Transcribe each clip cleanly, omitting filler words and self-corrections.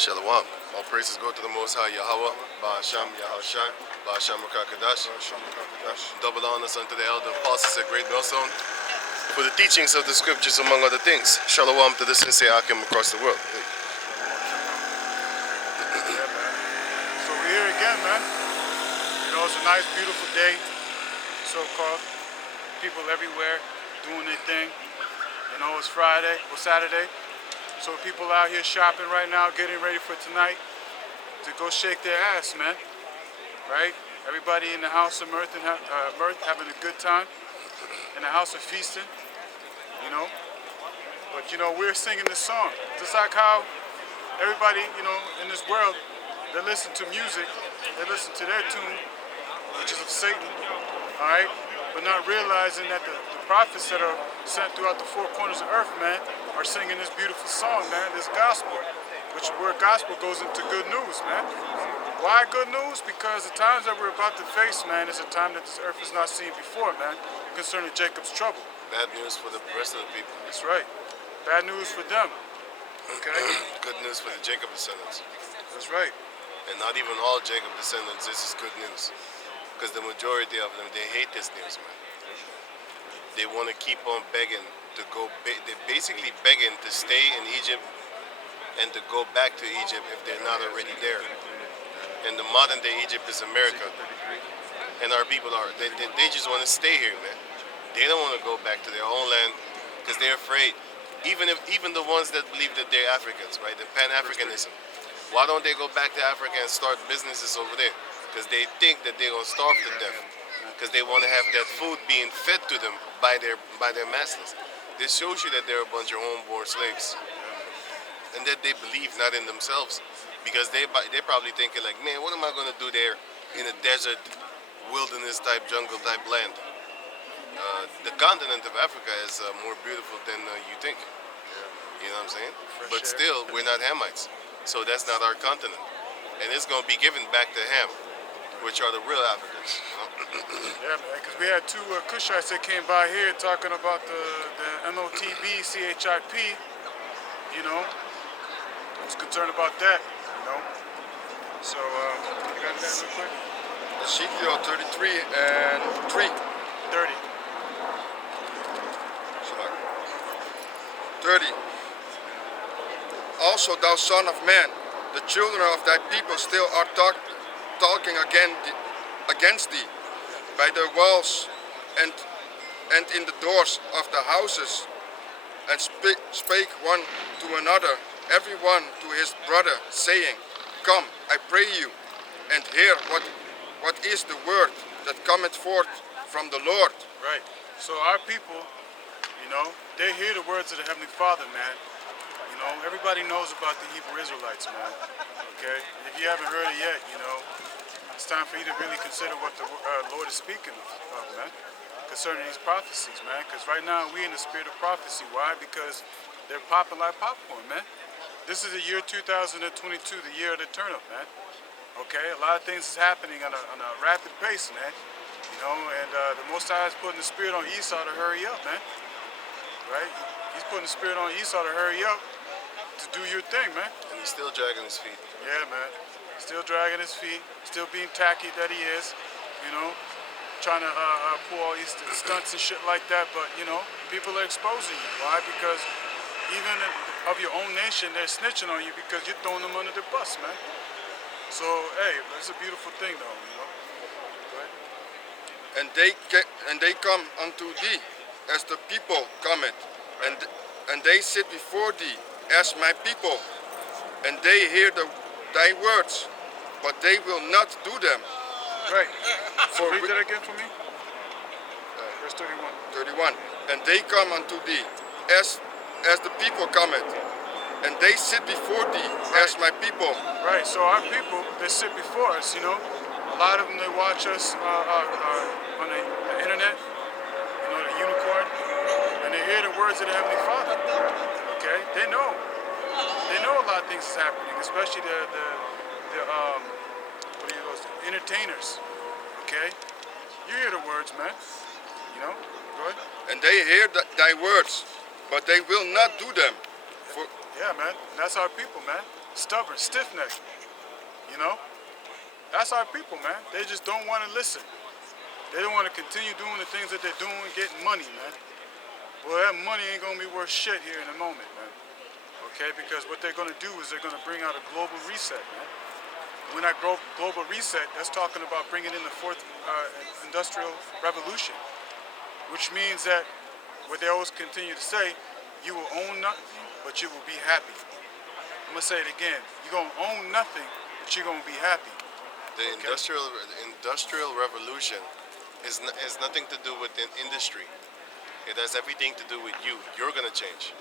Shalom. All praises go to the Most High Yahweh, Ba'asham Yahushai, Ba'asham Rakakadash. Double honors unto the elder apostles at Great Millstone for the teachings of the scriptures, among other things. Shalom to the sincere Akim across the world. Yeah, man. So we're here again, man. You know, it's a nice, beautiful day, so-called. People everywhere doing their thing. You know, it's Friday or Saturday. So people out here shopping right now, getting ready for tonight to go shake their ass, man. Right? Everybody in the house of mirth and mirth having a good time. In the house of feasting, you know. But, you know, we're singing this song. Just like how everybody, you know, in this world, they listen to music, they listen to their tune, which is of Satan, all right? But not realizing that the prophets that are sent throughout the four corners of earth, man, are singing this beautiful song, man, this gospel, which the word gospel goes into good news, man. Why good news? Because the times that we're about to face, man, is a time that this earth has not seen before, man, concerning Jacob's trouble. Bad news for the rest of the people. That's right. Bad news for them, okay? Good news for the Jacob descendants. That's right. And not even all Jacob descendants, this is good news. Because the majority of them, they hate this news, man. They want to keep on begging to go, they're basically begging to stay in Egypt and to go back to Egypt if they're not already there. And the modern day Egypt is America. And our people are, they just want to stay here, man. They don't want to go back to their own land because they're afraid. Even the ones that believe that they're Africans, right? The Pan-Africanism. Why don't they go back to Africa and start businesses over there? Because they think that they're going to starve to death. Because they want to have that food being fed to them by their masters. This shows you that they're a bunch of homeborn slaves. And that they believe not in themselves. Because they're probably thinking like, man, what am I going to do there in a desert, wilderness type, jungle type land? The continent of Africa is more beautiful than you think. You know what I'm saying? But still, we're not Hamites. So that's not our continent. And it's going to be given back to Ham, which are the real Africans. Yeah, man, because we had two Cushites that came by here talking about the MOTB, CHIP, you know. I was concerned about that, you know. So, you got that real quick? Ezekiel 33 and 3. 30. 30. Also, thou son of man, the children of thy people still are talking against thee by the walls and in the doors of the houses, and spake one to another, every one to his brother, saying, Come, I pray you, and hear what is the word that cometh forth from the Lord. Right. So our people, you know, they hear the words of the Heavenly Father, man. You know, everybody knows about the Hebrew Israelites, man. Okay? If you haven't heard it yet, you know, it's time for you to really consider what the Lord is speaking of, man, concerning these prophecies, man. Because right now we in the spirit of prophecy. Why? Because they're popping like popcorn, man. This is the year 2022, the year of the turnip, man. Okay? A lot of things is happening on a rapid pace, man. You know, and the Most High is putting the spirit on Esau to hurry up, man. Right? He's putting the spirit on Esau to hurry up to do your thing, man. And he's still dragging his feet. Yeah, man. Still dragging his feet, still being tacky that he is, you know, trying to pull all these stunts and shit like that. But, you know, people are exposing you. Why? Because even of your own nation, they're snitching on you because you're throwing them under the bus, man. So, hey, it's a beautiful thing, though, you know. Right? And they come unto thee as the people cometh, and they sit before thee as my people, and they hear thy words, but they will not do them. Right. Read that again for me. Verse 31. 31. And they come unto thee as the people cometh, and they sit before thee as my people. Right. So our people, they sit before us, you know. A lot of them, they watch us on the internet, you know, the unicorn, and they hear the words of the Heavenly Father. Okay? They know a lot of things is happening, especially the entertainers. Okay? You hear the words, man. You know? Go ahead. And they hear thy words, but they will not do them. Yeah, man. That's our people, man. stubborn, stiff-necked. You know, that's our people, man. They just don't want to listen. They don't want to continue doing the things that they're doing, getting money, man. Well, that money ain't gonna be worth shit here in a moment, man. Okay, because what they're gonna do is they're gonna bring out a global reset, man. When that global reset, that's talking about bringing in the fourth industrial revolution, which means that what they always continue to say, you will own nothing, but you will be happy. I'm gonna say it again. You're gonna own nothing, but you're gonna be happy. The industrial revolution has nothing to do with the industry. It has everything to do with you. You're gonna change.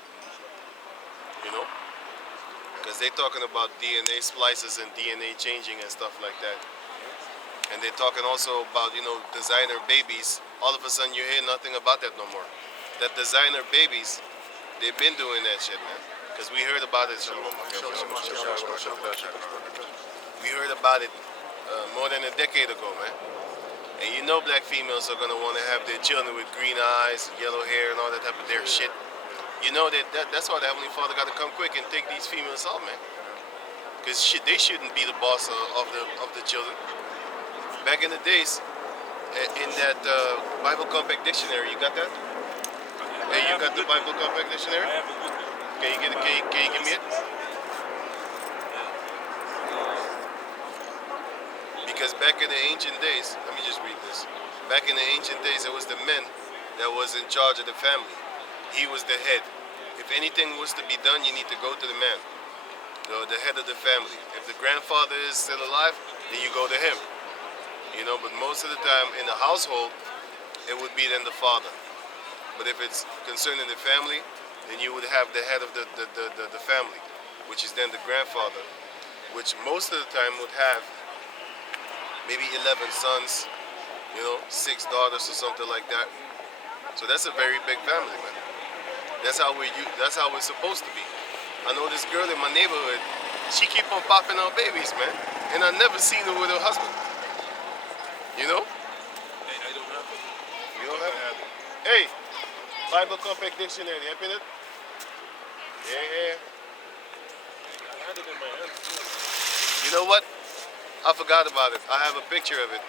You know? Because they're talking about DNA splices and DNA changing and stuff like that. And they're talking also about, designer babies. All of a sudden you hear nothing about that no more. That designer babies, they've been doing that shit, man. Because we heard about it. We heard about it more than a decade ago, man. And you know black females are gonna want to have their children with green eyes, yellow hair, and all that type of their shit. You know that's why the Heavenly Father got to come quick and take these females out, man. Because they shouldn't be the boss of the children. Back in the days, in that Bible Compact Dictionary, you got that? Hey, you got the Bible Compact Dictionary? Can you give me it? Because back in the ancient days, let me just read this. Back in the ancient days, it was the men that was in charge of the family. He was the head. If anything was to be done, you need to go to the man, the head of the family. If the grandfather is still alive, then you go to him. But most of the time in the household, it would be then the father. But if it's concerning the family, then you would have the head of the family, which is then the grandfather, which most of the time would have maybe 11 sons, 6 daughters or something like that. So that's a very big family, man. That's how it's supposed to be. I know this girl in my neighborhood, she keep on popping out babies, man. And I never seen her with her husband. You know? Hey, I don't have it. You don't have it? Hey, Bible Compact Dictionary, you open it? Yeah. I had it in my hand. You know what? I forgot about it. I have a picture of it.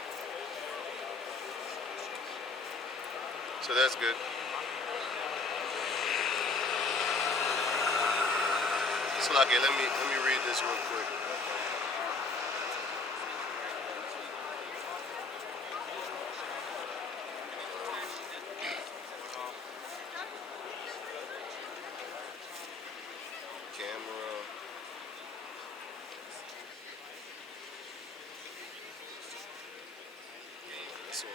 So that's good. So okay, let me read this real quick. Camera. This one.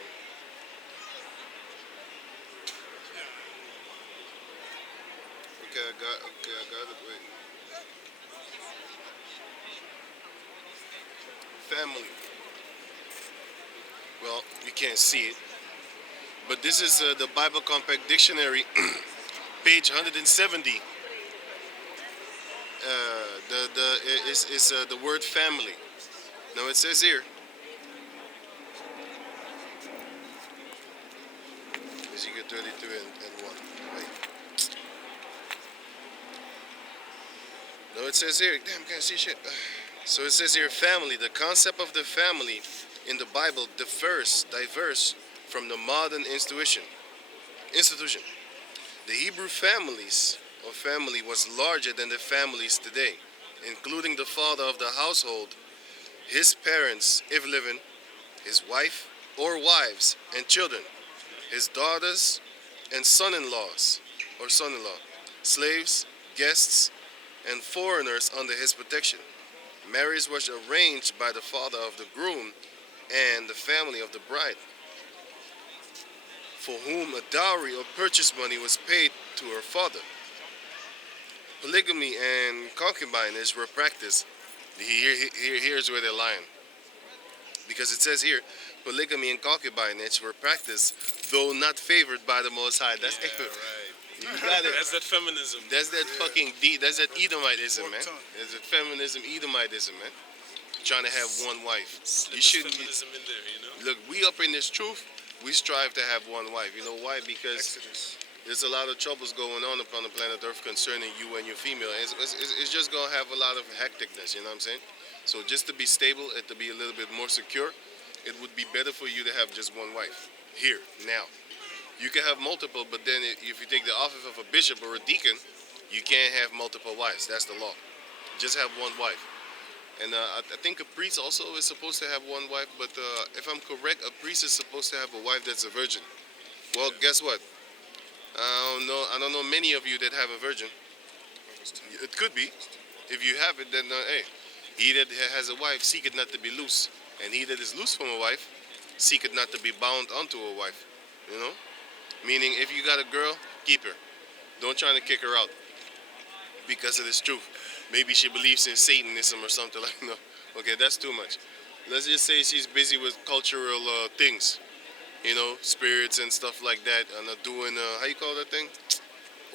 Okay, I got it. Wait. Family. Well, you can't see it, but this is the Bible Compact Dictionary, page 170. The word family. Now it says here. Ezekiel 32 and 1. Wait. No, it says here. Damn, can't see shit. So it says here, family. The concept of the family in the Bible differs from the modern institution. The Hebrew families or family was larger than the families today, including the father of the household, his parents, if living, his wife or wives and children, his daughters and son-in-laws or son-in-law, slaves, guests, and foreigners under his protection. Marriage was arranged by the father of the groom and the family of the bride, for whom a dowry or purchase money was paid to her father. Polygamy and concubinage were practiced. Here's where they're lying. Because it says here, polygamy and concubinage were practiced, though not favored by the Most High. That's right. You got it. That's that feminism. That's that fucking that's that Edomitism, man. That's that feminism, Edomitism, man. Trying to have one wife. Slip You shouldn't. feminism in there, Look, we up in this truth. We strive to have one wife. You know why? Because Exodus. there's a lot of troubles going on upon the planet Earth concerning you and your female. It's just gonna have a lot of hecticness. You know what I'm saying? So just to be stable and to be a little bit more secure, it would be better for you to have just one wife here now. You can have multiple, but then if you take the office of a bishop or a deacon, you can't have multiple wives. That's the law. Just have one wife. And I think a priest also is supposed to have one wife, but if I'm correct, a priest is supposed to have a wife that's a virgin. Well, guess what? I don't know many of you that have a virgin. It could be. If you have it, then hey, he that has a wife seeketh not to be loose, and he that is loose from a wife seeketh not to be bound unto a wife. You know, meaning if you got a girl, keep her. Don't try to kick her out because of this truth. Maybe she believes in Satanism or something like no. Okay, that's too much. Let's just say she's busy with cultural things, you know, spirits and stuff like that, and doing how you call that thing,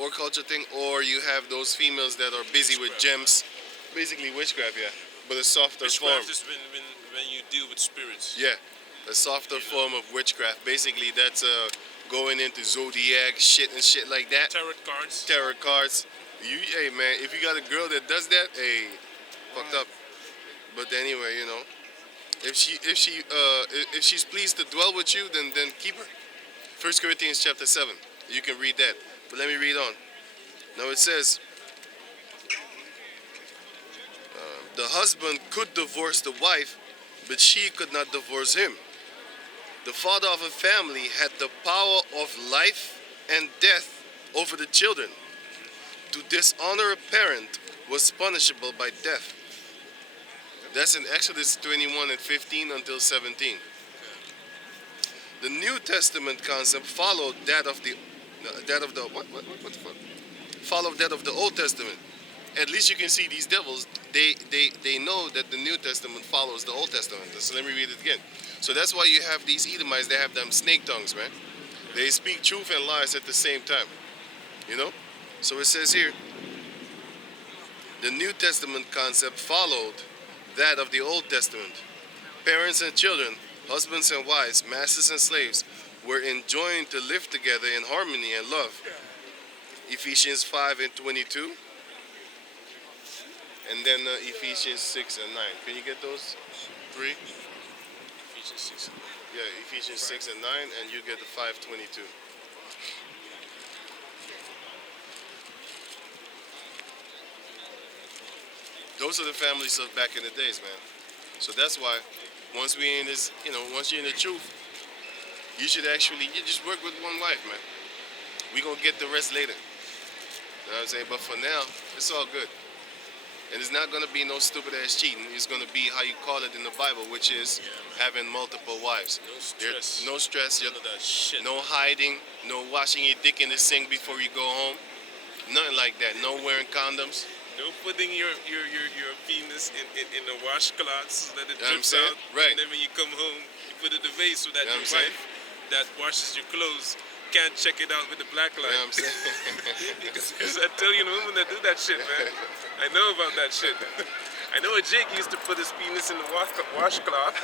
or culture thing, or you have those females that are busy with gems, basically witchcraft, yeah, but a softer form. Witchcraft is when you deal with spirits. Yeah, a softer form of witchcraft. Basically, that's going into zodiac shit and shit like that. Tarot cards. Tarot cards. Hey man, if you got a girl that does that, hey, fucked up. But anyway, you know, if she's pleased to dwell with you, then keep her. 1 Corinthians chapter 7. You can read that. But let me read on. Now it says, the husband could divorce the wife, but she could not divorce him. The father of a family had the power of life and death over the children. To dishonor a parent was punishable by death. That's in Exodus 21 and 15 until 17. The New Testament concept followed that of the followed that of the Old Testament. At least you can see these devils. They know that the New Testament follows the Old Testament. So let me read it again. So that's why you have these Edomites. They have them snake tongues, man. They speak truth and lies at the same time. You know. So it says here, the New Testament concept followed that of the Old Testament. Parents and children, husbands and wives, masters and slaves were enjoined to live together in harmony and love. Ephesians 5 and 22. And then Ephesians 6 and 9. Can you get those three? Ephesians 6. Yeah, Ephesians 6 and 9, and you get the 5:22. Those are the families of back in the days, man. So that's why once we in this, you know, once you're in the truth, you should actually, you just work with one wife, man. We gonna get the rest later. You know what I'm saying? But for now, it's all good. And it's not gonna be no stupid ass cheating. It's gonna be how you call it in the Bible, which is having multiple wives. No stress. No stress. None of that shit. No hiding. No washing your dick in the sink before you go home. Nothing like that. No wearing condoms. No putting your penis in the washcloth so that it You know what I'm drips saying? out. Right. And then when you come home, you put it in the vase so that You know your what I'm saying? wife that washes your clothes can't check it out with the black You light. know what I'm saying? Because I tell you, the women that do that shit, man. I know about that shit. I know a Jake used to put his penis in the washcloth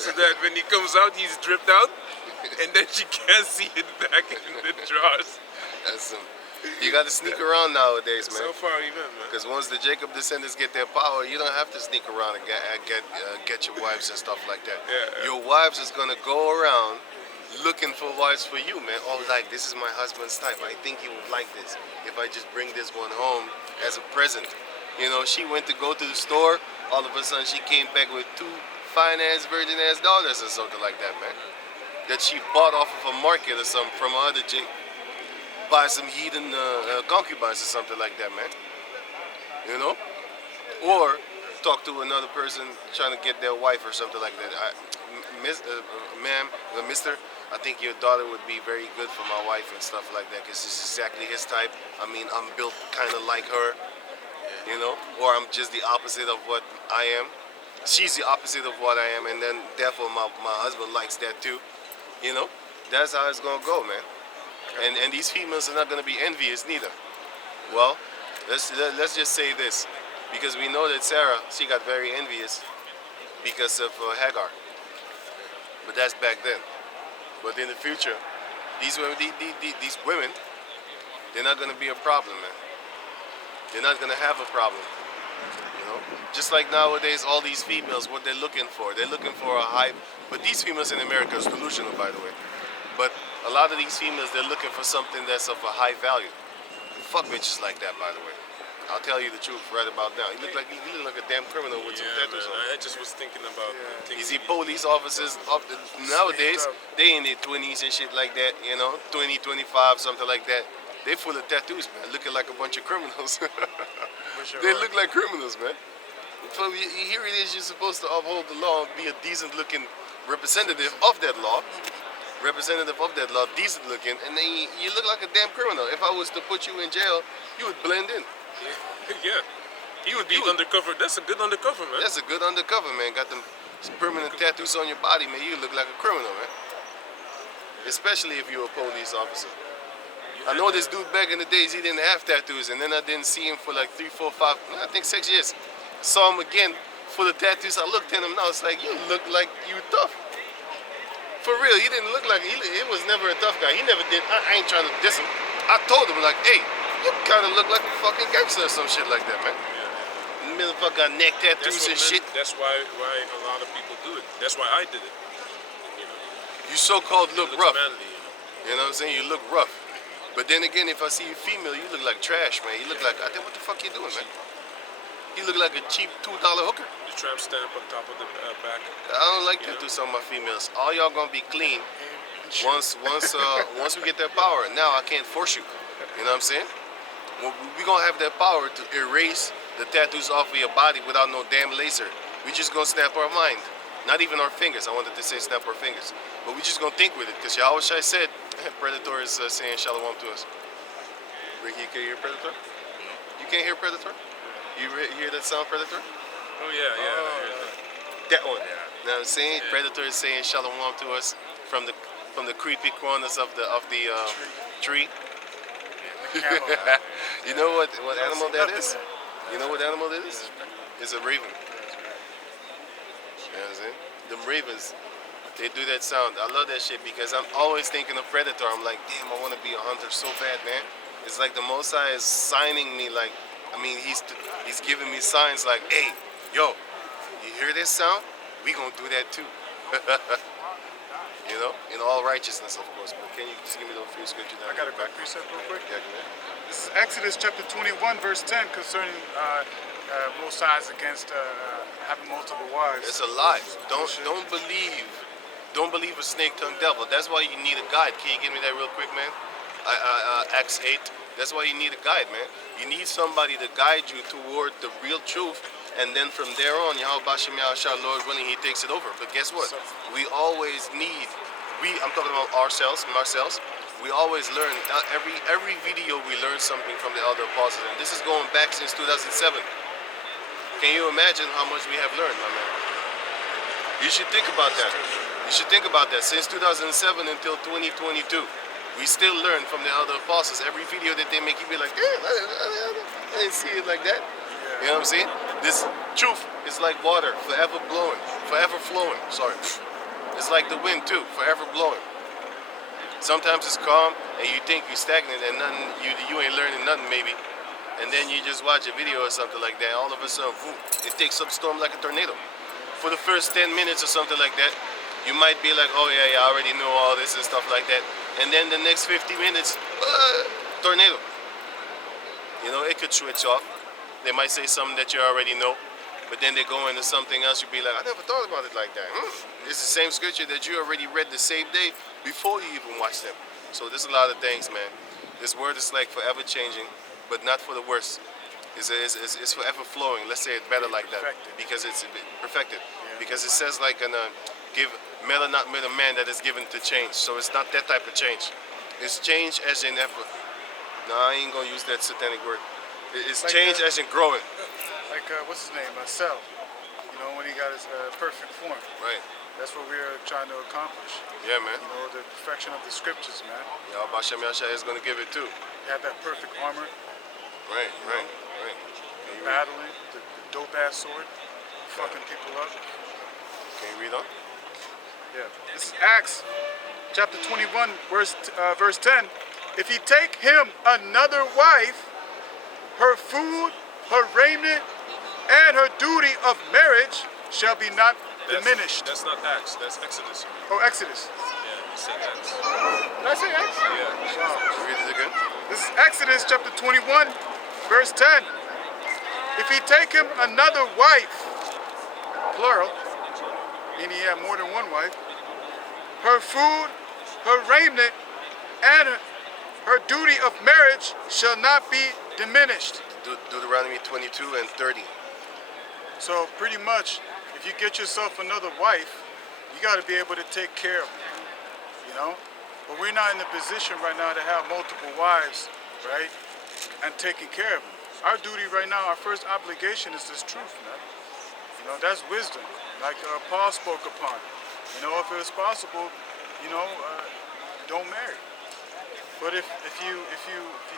so that when he comes out, he's dripped out, and then she can't see it back in the drawers. That's some. You got to sneak around nowadays, man. So far, even, man. Because once the Jacob descendants get their power, you don't have to sneak around and get your wives and stuff like that. Yeah. Your wives is gonna go around looking for wives for you, man. Oh, like this is my husband's type. I think he would like this. If I just bring this one home as a present, you know, she went to go to the store. All of a sudden, she came back with 2 fine-ass, virgin-ass daughters or something like that, man. That she bought off of a market or something from her other Jake. Buy some heathen concubines or something like that, man. You know? Or talk to another person trying to get their wife or something like that. Ma'am, mister, I think your daughter would be very good for my wife and stuff like that because it's exactly his type. I mean, I'm built kind of like her, you know? Or I'm just the opposite of what I am. She's the opposite of what I am, and then therefore my husband likes that too. You know? That's how it's going to go, man. And these females are not going to be envious neither. Well, let's just say this, because we know that Sarah, she got very envious because of Hagar. But that's back then. But in the future, these women they're not gonna be a problem, man. They're not gonna have a problem. You know, just like nowadays, all these females, what they're looking for, they're looking for a high. But these females in America is delusional, by the way. But a lot of these females, they're looking for something that's of a high value. Fuck bitches like that, by the way. I'll tell you the truth right about now. You look like a damn criminal with some Yeah, tattoos man. on. I just was thinking about You things. see police officers nowadays, they in their 20s and shit like that, you know, 20, 25, something like that. They full of tattoos, man, looking like a bunch of criminals. They look like criminals, man. So here it is, you're supposed to uphold the law, be a decent looking representative of that law. Decent looking, and then you look like a damn criminal. If I was to put you in jail, you would blend in. Yeah. He would be undercover. That's a good undercover, man. That's a good undercover, man. Got them permanent tattoos on your body, man. You look like a criminal, man. Especially if you're a police officer. I know this dude back in the days, he didn't have tattoos, and then I didn't see him for like 3, 4, 5, I think 6 years. Saw him again full of tattoos. I looked at him now, it's like, you look like you tough. For real, he didn't look like, he was never a tough guy. He never did, I ain't trying to diss him. I told him like, hey, you kind of look like a fucking gangster or some shit like that, man. Motherfucker got neck tattoos and shit. That's why a lot of people do it. That's why I did it. You know, You so-called look looks rough. manly, You know what I'm saying? You look rough. But then again, if I see you female, you look like trash, man. You look like, what the fuck you doing, man? You look like a cheap $2 hooker. The tramp stamp on top of the back. I don't like that to some of my females. All y'all gonna be clean once we get that power. Now I can't force you. You know what I'm saying? We gonna have that power to erase the tattoos off of your body without no damn laser. We just gonna snap our mind. Not even our fingers. I wanted to say snap our fingers. But we just gonna think with it. Because Yahweh Shai said, Predator is saying shalom to us. Ricky, can you hear Predator? You can't hear Predator? You hear that sound, Predator? Oh yeah. That one. You know what I'm saying? Predator is saying shalom to us from the creepy corners of the tree. You know what animal that is? You know what animal that is? It's a raven. You know what I'm saying? Them ravens, they do that sound. I love that shit because I'm always thinking of Predator. I'm like, damn, I want to be a hunter so bad, man. It's like the Most High is signing me like, I mean, he's giving me signs like, hey, yo, you hear this sound? We gonna do that too. You know, in all righteousness, of course. But can you just give me those few scriptures? I got a quick precept real quick. Yeah, go ahead. This is Exodus chapter 21, verse 10, concerning both sides against having multiple wives. It's a lie. Don't believe a snake-tongued devil. That's why you need a guide. Can you give me that real quick, man? Acts 8. That's why you need a guide, man. You need somebody to guide you toward the real truth, and then from there on, Yahweh Bashem Yahshua, Lord willing, He takes it over. But guess what? We always need. I'm talking about ourselves. We always learn. Every video we learn something from the other apostles, and this is going back since 2007. Can you imagine how much we have learned, my man? You should think about that. Since 2007 until 2022. We still learn from the other apostles. Every video that they make, you be like, damn, I didn't see it like that. You know what I'm saying? This truth is like water, forever flowing. Sorry. It's like the wind too, forever blowing. Sometimes it's calm and you think you're stagnant and nothing, you ain't learning nothing maybe. And then you just watch a video or something like that. All of a sudden, boom, it takes up storm like a tornado. For the first 10 minutes or something like that, you might be like, oh yeah, I already know all this and stuff like that. And then the next 50 minutes, tornado. You know, it could switch off. They might say something that you already know, but then they go into something else. You'll be like, I never thought about it like that. It's the same scripture that you already read the same day before you even watched them. So there's a lot of things, man. This word is like forever changing, but not for the worse. It's forever flowing. Let's say it better like that, because it's perfected. Because it says like give metal not made a man that is given to change. So it's not that type of change. It's change as in ever. No, I ain't gonna use that satanic word. It's like change as in growing. Like what's his name? Cell. You know, when he got his perfect form. Right. That's what we're trying to accomplish. Yeah, man. You know, the perfection of the scriptures, man. Yahweh Bashem Yahshua is gonna give it too. You have that perfect armor. Right. Battling the dope ass sword, fucking people up. Can you read on? Yeah. This is Acts chapter 21, verse 10. If he take him another wife, her food, her raiment, and her duty of marriage shall be not diminished. That's not Acts. That's Exodus. Oh, Exodus. Yeah, he said Acts. Did I say Acts? Yeah. Read it again. This is Exodus chapter 21, verse 10. If he take him another wife, plural, meaning he had more than one wife, her food, her raiment, and her duty of marriage shall not be diminished. Deuteronomy 22 and 30. So pretty much, if you get yourself another wife, you got to be able to take care of her, you know? But we're not in the position right now to have multiple wives, right? And taking care of them. Our duty right now, our first obligation is this truth, man. You know, that's wisdom, like Paul spoke upon. You know, if it was possible, you know, don't marry. But if you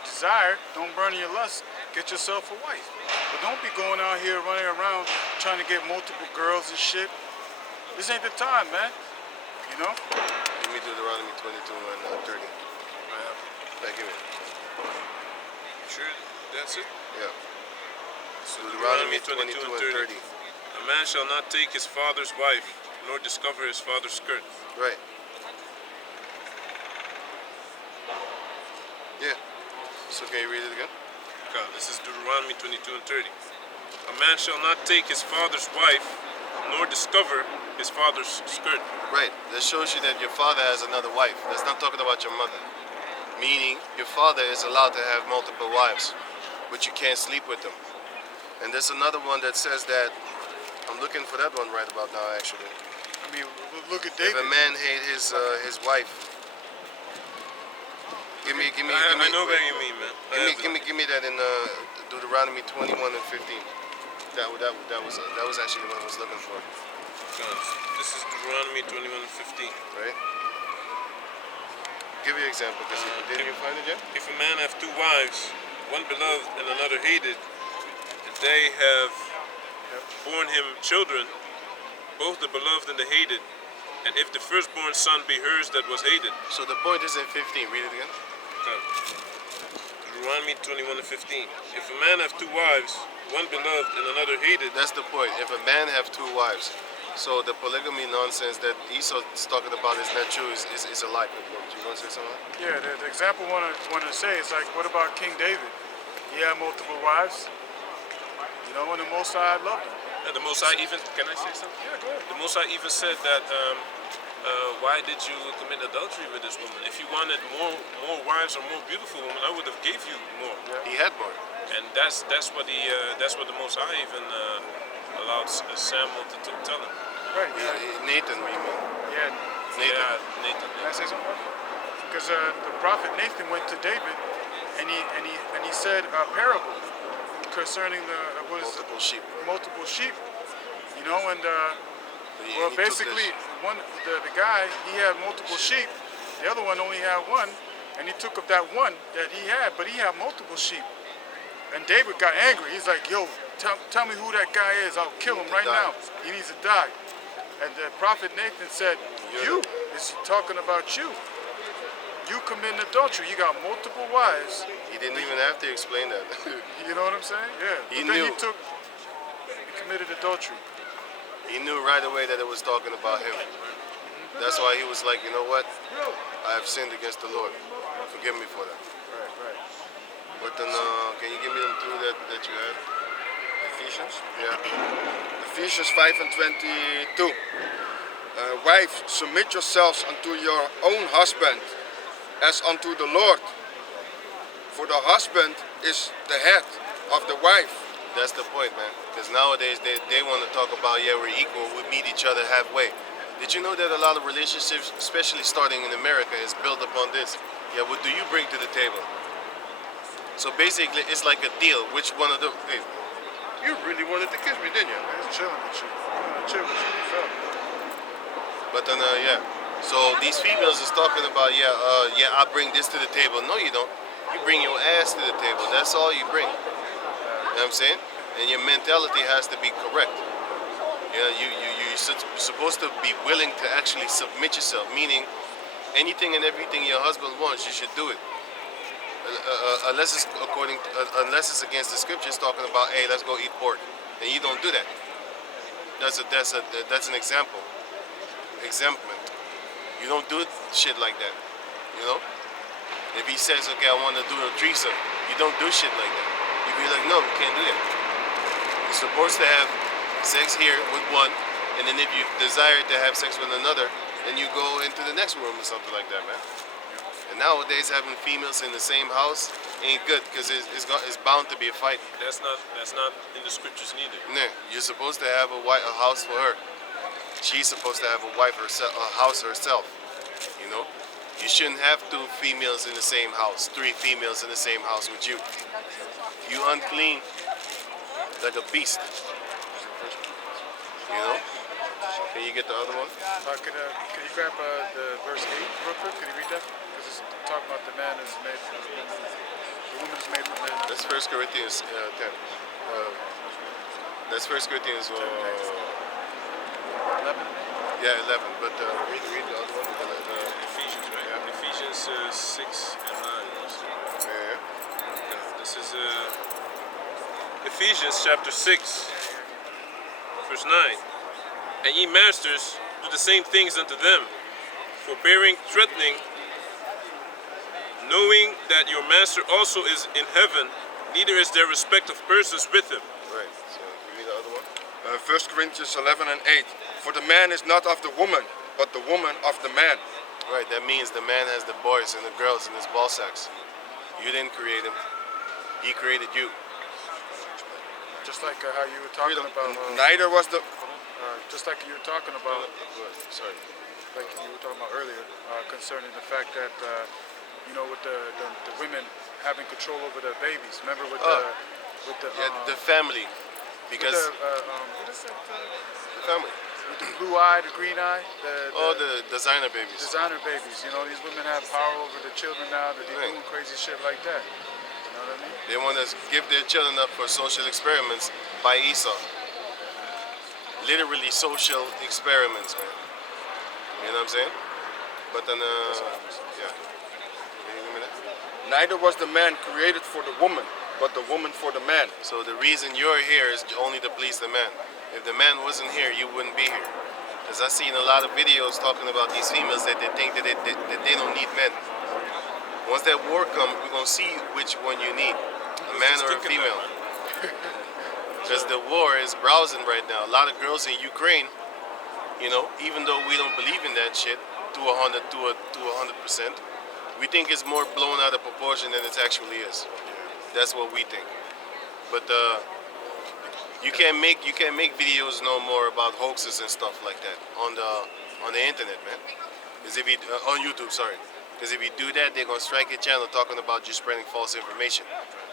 desire, don't burn in your lust, get yourself a wife. But don't be going out here running around trying to get multiple girls and shit. This ain't the time, man. You know? Give me Deuteronomy 22 and 30. Give me. Sure, that's it? Yeah. So Deuteronomy 22 and 30. A man shall not take his father's wife, nor discover his father's skirt. Right. Yeah. So can you read it again? Okay, this is Deuteronomy 22 and 30. A man shall not take his father's wife, nor discover his father's skirt. Right. That shows you that your father has another wife. That's not talking about your mother. Meaning, your father is allowed to have multiple wives, but you can't sleep with them. And there's another one that says that, I'm looking for that one right about now, actually. I mean, look at If David. a man hate his wife, give me. I know what you mean, man. Give me that in Deuteronomy 21 and 15. That was actually what I was looking for. This is Deuteronomy 21 and 15. Right? Give you an example, because didn't you find it yet? If a man have two wives, one beloved and another hated, and they have borne him children, both the beloved and the hated, and if the firstborn son be hers that was hated. So the point is in 15. Read it again. Okay. Deuteronomy 21 and 15. If a man have two wives, one beloved and another hated. That's the point. If a man have two wives, so the polygamy nonsense that Esau is talking about is not true. Is a lie. Do you want to say something? Yeah, the example I want to say is like, what about King David? He had multiple wives. You know, and the Most High loved him. And the Most High even, can I say something? Yeah, go ahead. The Most High even said that, why did you commit adultery with this woman? If you wanted more wives or more beautiful women, I would have gave you more. Yeah. He had more. And that's what the Most High even allowed Samuel to tell him. Right. Nathan, we mean. Yeah. Nathan. Yeah, Nathan. Can I say something? Because the prophet Nathan went to David, and he said a parable concerning Multiple sheep. multiple sheep. You know, and He well, took basically, the guy, he had multiple sheep. The other one only had one, and he took of that one that he had, but he had multiple sheep. And David got angry. He's like, yo, tell me who that guy is. I'll kill him right now. He needs to die. And the prophet Nathan said, you is talking about you. You committing adultery. You got multiple wives. He didn't even have to explain that. You know what I'm saying? Yeah. He But then knew. he committed adultery. He knew right away that it was talking about him. That's why he was like, you know what? I have sinned against the Lord. Forgive me for that. Right. But then, can you give me them two that you had? Ephesians. Yeah. Ephesians 5 and 22. Wives, submit yourselves unto your own husband as unto the Lord. For the husband is the head of the wife. That's the point, man. Because nowadays they want to talk about, yeah, we're equal, we meet each other halfway. Did you know that a lot of relationships, especially starting in America, is built upon this? Yeah, what do you bring to the table? So basically, it's like a deal. Which one of the... Hey, you really wanted to kiss me, didn't you? He's chilling with you. Chill with you. You felt it. But then, yeah. So these females is talking about, yeah, I bring this to the table. No, you don't. You bring your ass to the table. That's all you bring. You know what I'm saying? And your mentality has to be correct. You know, you're supposed to be willing to actually submit yourself. Meaning, anything and everything your husband wants, you should do it. unless it's unless it's against the scriptures talking about, hey, let's go eat pork, and you don't do that. That's an example. Exempment. You don't do shit like that. You know. If he says, okay, I want to do a threesome, you don't do shit like that. You be like, no, you can't do that. You're supposed to have sex here with one, and then if you desire to have sex with another, then you go into the next room or something like that, man. And nowadays, having females in the same house ain't good because it's bound to be a fight. That's not in the scriptures neither. Nah, you're supposed to have a house for her. She's supposed to have a wife herself, a house herself. You know, you shouldn't have two females in the same house, three females in the same house with you. You unclean like a beast. You know? Can you get the other one? Can you grab the verse 8 real quick? Can you read that? Because it's talking about the man is made from the woman. The woman is made from man. That's 1 Corinthians 10. That's 1 Corinthians 11? yeah, 11. But read the other one. Ephesians, right? Yeah. Ephesians 6 and 9. Yeah. This is Ephesians chapter 6, verse 9. And ye masters, do the same things unto them, forbearing, threatening, knowing that your master also is in heaven, neither is there respect of persons with him. Right. So give me the other one. 1 Corinthians 11 and 8. For the man is not of the woman, but the woman of the man. Right. That means the man has the boys and the girls in his ball sacks. You didn't create him. He created you. Just like how you were talking about. Neither was the... Just like you were talking about. Sorry. Like you were talking about earlier, concerning the fact that with the women having control over their babies. Remember with the family, because what is that? the family. With the blue eye, the green eye, the designer babies. designer babies. You know, these women have power over the children now. That they're doing crazy shit like that. You know what I mean? They want to give their children up for social experiments by Esau. Literally social experiments, man. You know what I'm saying? But then, yeah. Can you give me that? Neither was the man created for the woman, but the woman for the man. So the reason you're here is only to please the man. If the man wasn't here, you wouldn't be here. Because I've seen a lot of videos talking about these females that they think that they don't need men. Once that war comes, we're going to see which one you need, a man or a female. Because the war is browsing right now. A lot of girls in Ukraine, even though we don't believe in that shit to 100%, we think it's more blown out of proportion than it actually is. That's what we think. But you can't make videos no more about hoaxes and stuff like that on the internet, man. Because if you on YouTube, sorry. Because if you do that, they're gonna strike your channel talking about you spreading false information.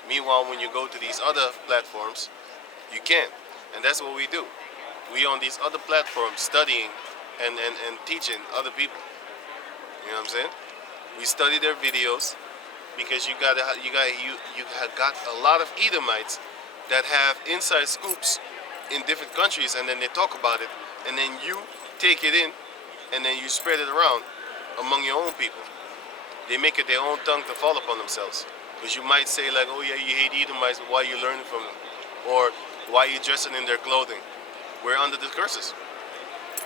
Meanwhile, when you go to these other platforms, you can't. And that's what we do. We on these other platforms studying and teaching other people. You know what I'm saying? We study their videos because you have got a lot of Edomites that have inside scoops in different countries, and then they talk about it, and then you take it in, and then you spread it around among your own people. They make it their own tongue to fall upon themselves. Because you might say like, oh yeah, you hate Edomites, but why are you learning from them? Or why are you dressing in their clothing? We're under the curses.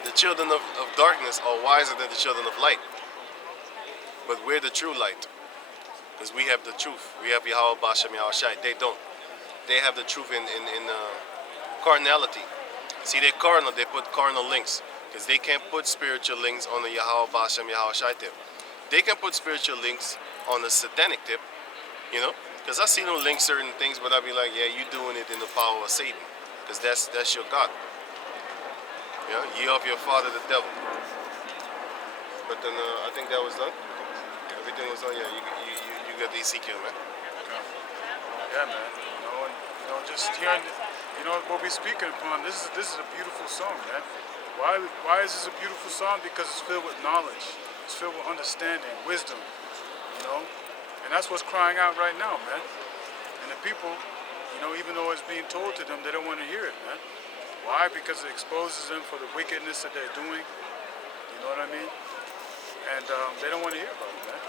The children of darkness are wiser than the children of light. But we're the true light. Because we have the truth. We have Yahweh Bashem Yahweh Shai. They don't. They have the truth in carnality. See, they're carnal. They put carnal links. Because they can't put spiritual links on the Yahweh Bashem Yahweh Shai tip. They can put spiritual links on the satanic tip. Because I see them link certain things, but I be like, yeah, you doing it in the power of Satan. Because that's your God. Ye of your father the devil. But then I think that was done. Everything was done. Yeah, you got the Ezekiel, man. Yeah, man. Just hearing, what we're speaking upon. This is a beautiful song, man. Why is this a beautiful song? Because it's filled with knowledge. It's filled with understanding, wisdom. And that's what's crying out right now, man. And the people, even though it's being told to them, they don't want to hear it, man. Why? Because it exposes them for the wickedness that they're doing. You know what I mean? And they don't want to hear about it, man.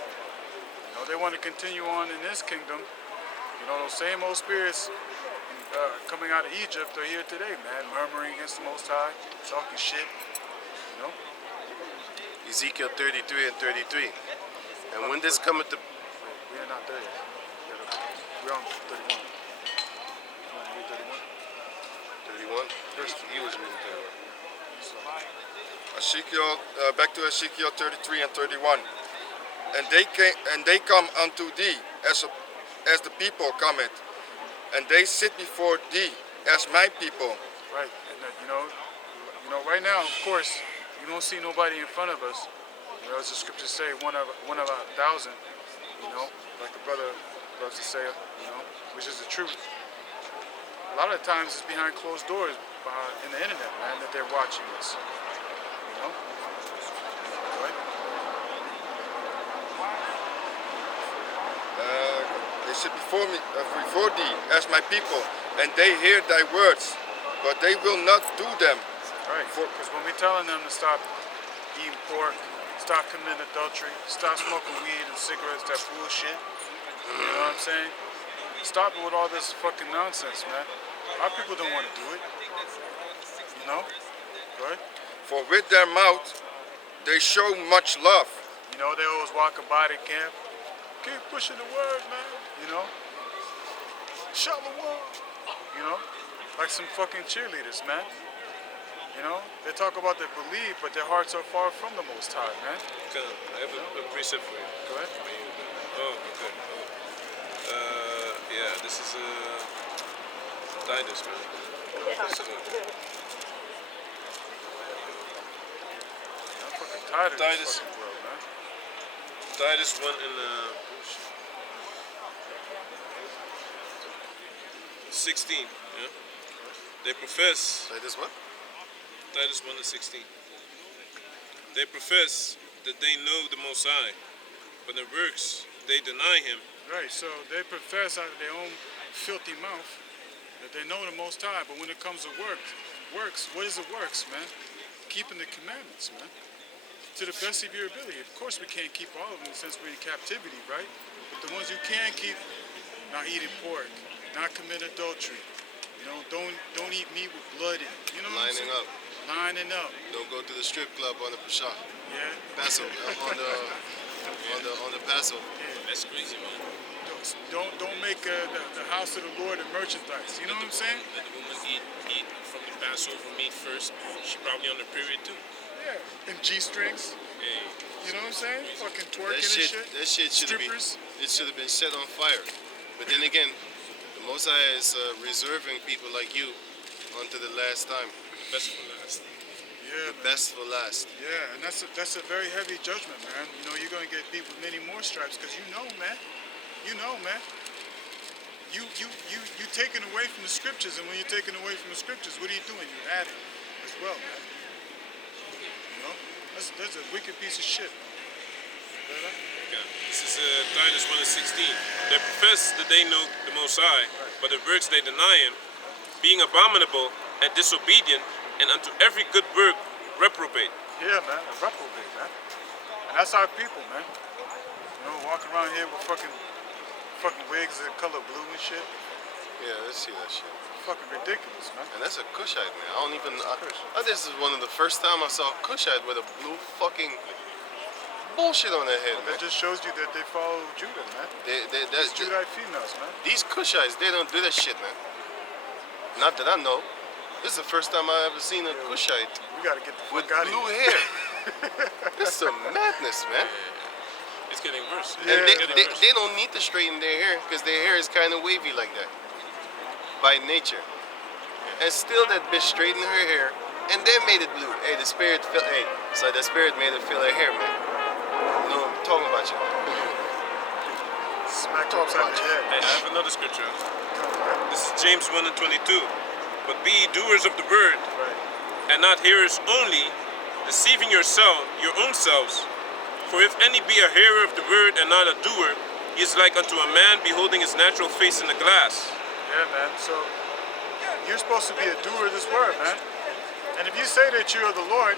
know, they want to continue on in this kingdom. You know, those same old spirits coming out of Egypt are here today, man, murmuring against the Most High, talking shit. You know. Ezekiel 33 and 33. And when this cometh to... We are not there yet. We're on 31. You want to read 31? 31? He was reading 31. Ezekiel, back to Ezekiel 33 and 31. And they come unto thee as the people cometh, and they sit before thee as my people. Right, and you know, right now, of course, you don't see nobody in front of us. You know, as the scriptures say, one of a thousand. You know, like the brother loves to say, you know, which is the truth. A lot of times it's behind closed doors, in the internet, man, that they're watching us. You know, right? They sit before thee as my people, and they hear thy words, but they will not do them. Right, because when we're telling them to stop eating pork, stop committing adultery, stop smoking weed and cigarettes, that bullshit, you know what I'm saying? Stop it with all this fucking nonsense, man. Our people don't want to do it, you know? Right? For with their mouth they show much love. You know, they always walk by the camp. Keep pushing the word, man. You know? Shalom. You know? Like some fucking cheerleaders, man. You know? They talk about their belief, but their hearts are far from the Most High, man. I have a precept for you. Go ahead. Oh, okay. Yeah, this is Titus, man. This is, I'm fucking tired of Titus. this fucking world, man. Titus 1 and 16. Yeah? They profess. Like this what? Titus 1 and 16. They profess that they know the Most High, but in works they deny Him. Right, so they profess out of their own filthy mouth that they know the Most High, but when it comes to works, what is the works, man? Keeping the commandments, man. To the best of your ability. Of course, we can't keep all of them since we're in captivity, right? But the ones you can keep, not eating pork, not commit adultery, you know, don't eat meat with blood in it. You know what I'm saying? Lining up. Don't go to the strip club on the Pesach. Yeah. Passover. on the Passover. That's crazy, man. Don't make the house of the Lord a merchandise. You know what I'm saying? Let the woman eat from the Passover meat first. She probably on the period too. Yeah. And G-strings. Hey. You know what I'm saying? Fucking twerking That shit should have been. Strippers. It should have been set on fire. But then again, the Most High is reserving people like you unto the last time. Best for last. Yeah, man. Best for last. Yeah, and that's a very heavy judgment, man. You know, you're gonna get beat with many more stripes because you know, man. You know, man. You taking away from the scriptures, and when you're taking away from the scriptures, what are you doing? You're adding as well, man. You know, that's a wicked piece of shit. Yeah. This is Titus 1 and 16. They profess that they know the Most High, but the works they deny Him, being abominable and disobedient, and unto every good work reprobate. Yeah, man, a reprobate, man. And that's our people, man. You know, walking around here with fucking wigs that color blue and shit. Yeah, let's see that shit. Fucking ridiculous, man. And that's a Cushite, man. I don't even. This is one of the first time I saw a Cushite with a blue fucking bullshit on their head, man. That just shows you that they follow Judah, man. That's These Judite females, man. These Cushites, they don't do that shit, man. Not that I know. This is the first time I ever seen a Cushite We gotta get the with fuck out of blue here. hair. This is some madness, man. It's getting worse. And Yeah, they don't need to straighten their hair because their hair is kind of wavy like that by nature. And still, that bitch straightened her hair and then made it blue. Hey, the spirit made it feel her hair, man. No, I'm talking about you. Smack upside the head. Hey, I have another scripture. This is James 1 and 22. But be ye doers of the word, Right. and not hearers only, deceiving your own selves. For if any be a hearer of the word and not a doer, he is like unto a man beholding his natural face in the glass. Yeah, man. So you're supposed to be a doer of this word, man. And if you say that you're the Lord,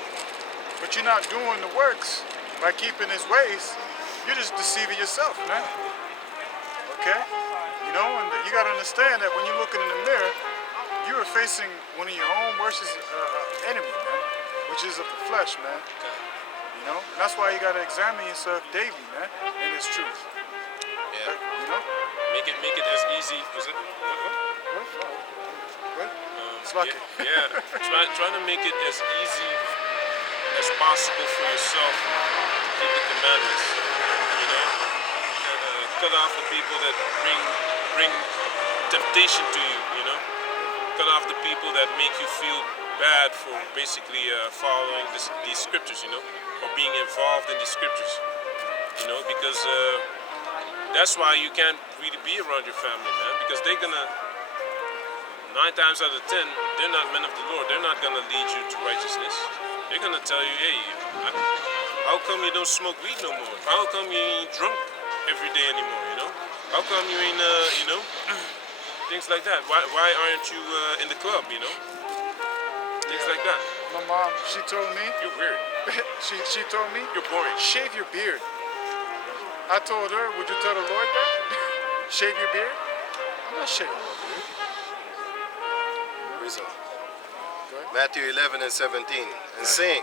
but you're not doing the works by keeping His ways, you're just deceiving yourself, man. Okay? You know, and you gotta understand that when you're looking in the mirror, you are facing one of your own worst enemy, man, which is of the flesh, man. You know, and that's why you gotta examine yourself daily, man, in this truth. Yeah. You know? Make it as easy. Was it? What? What? It's lucky. Yeah. Try to make it as easy as possible for yourself to keep the commandments. You know, cut off the people that bring temptation to you. You know, cut off the people that make you feel bad for basically following these scriptures. You know, or being involved in these scriptures. You know, because that's why you can't really be around your family, man. Because they're gonna 9 times out of 10, they're not men of the Lord. They're not gonna lead you to righteousness. They're gonna tell you, hey, how come you don't smoke weed no more? How come you ain't drunk every day anymore? You know? How come you ain't, you know, things like that? Why aren't you in the club? You know? Things like that. My mom, she told me. You're weird. she told me. You're boring. Shave your beard. I told her, would you tell the Lord that? Shave your beard? I'm not shaving my beard. Reason. Matthew 11 and 17. And sing.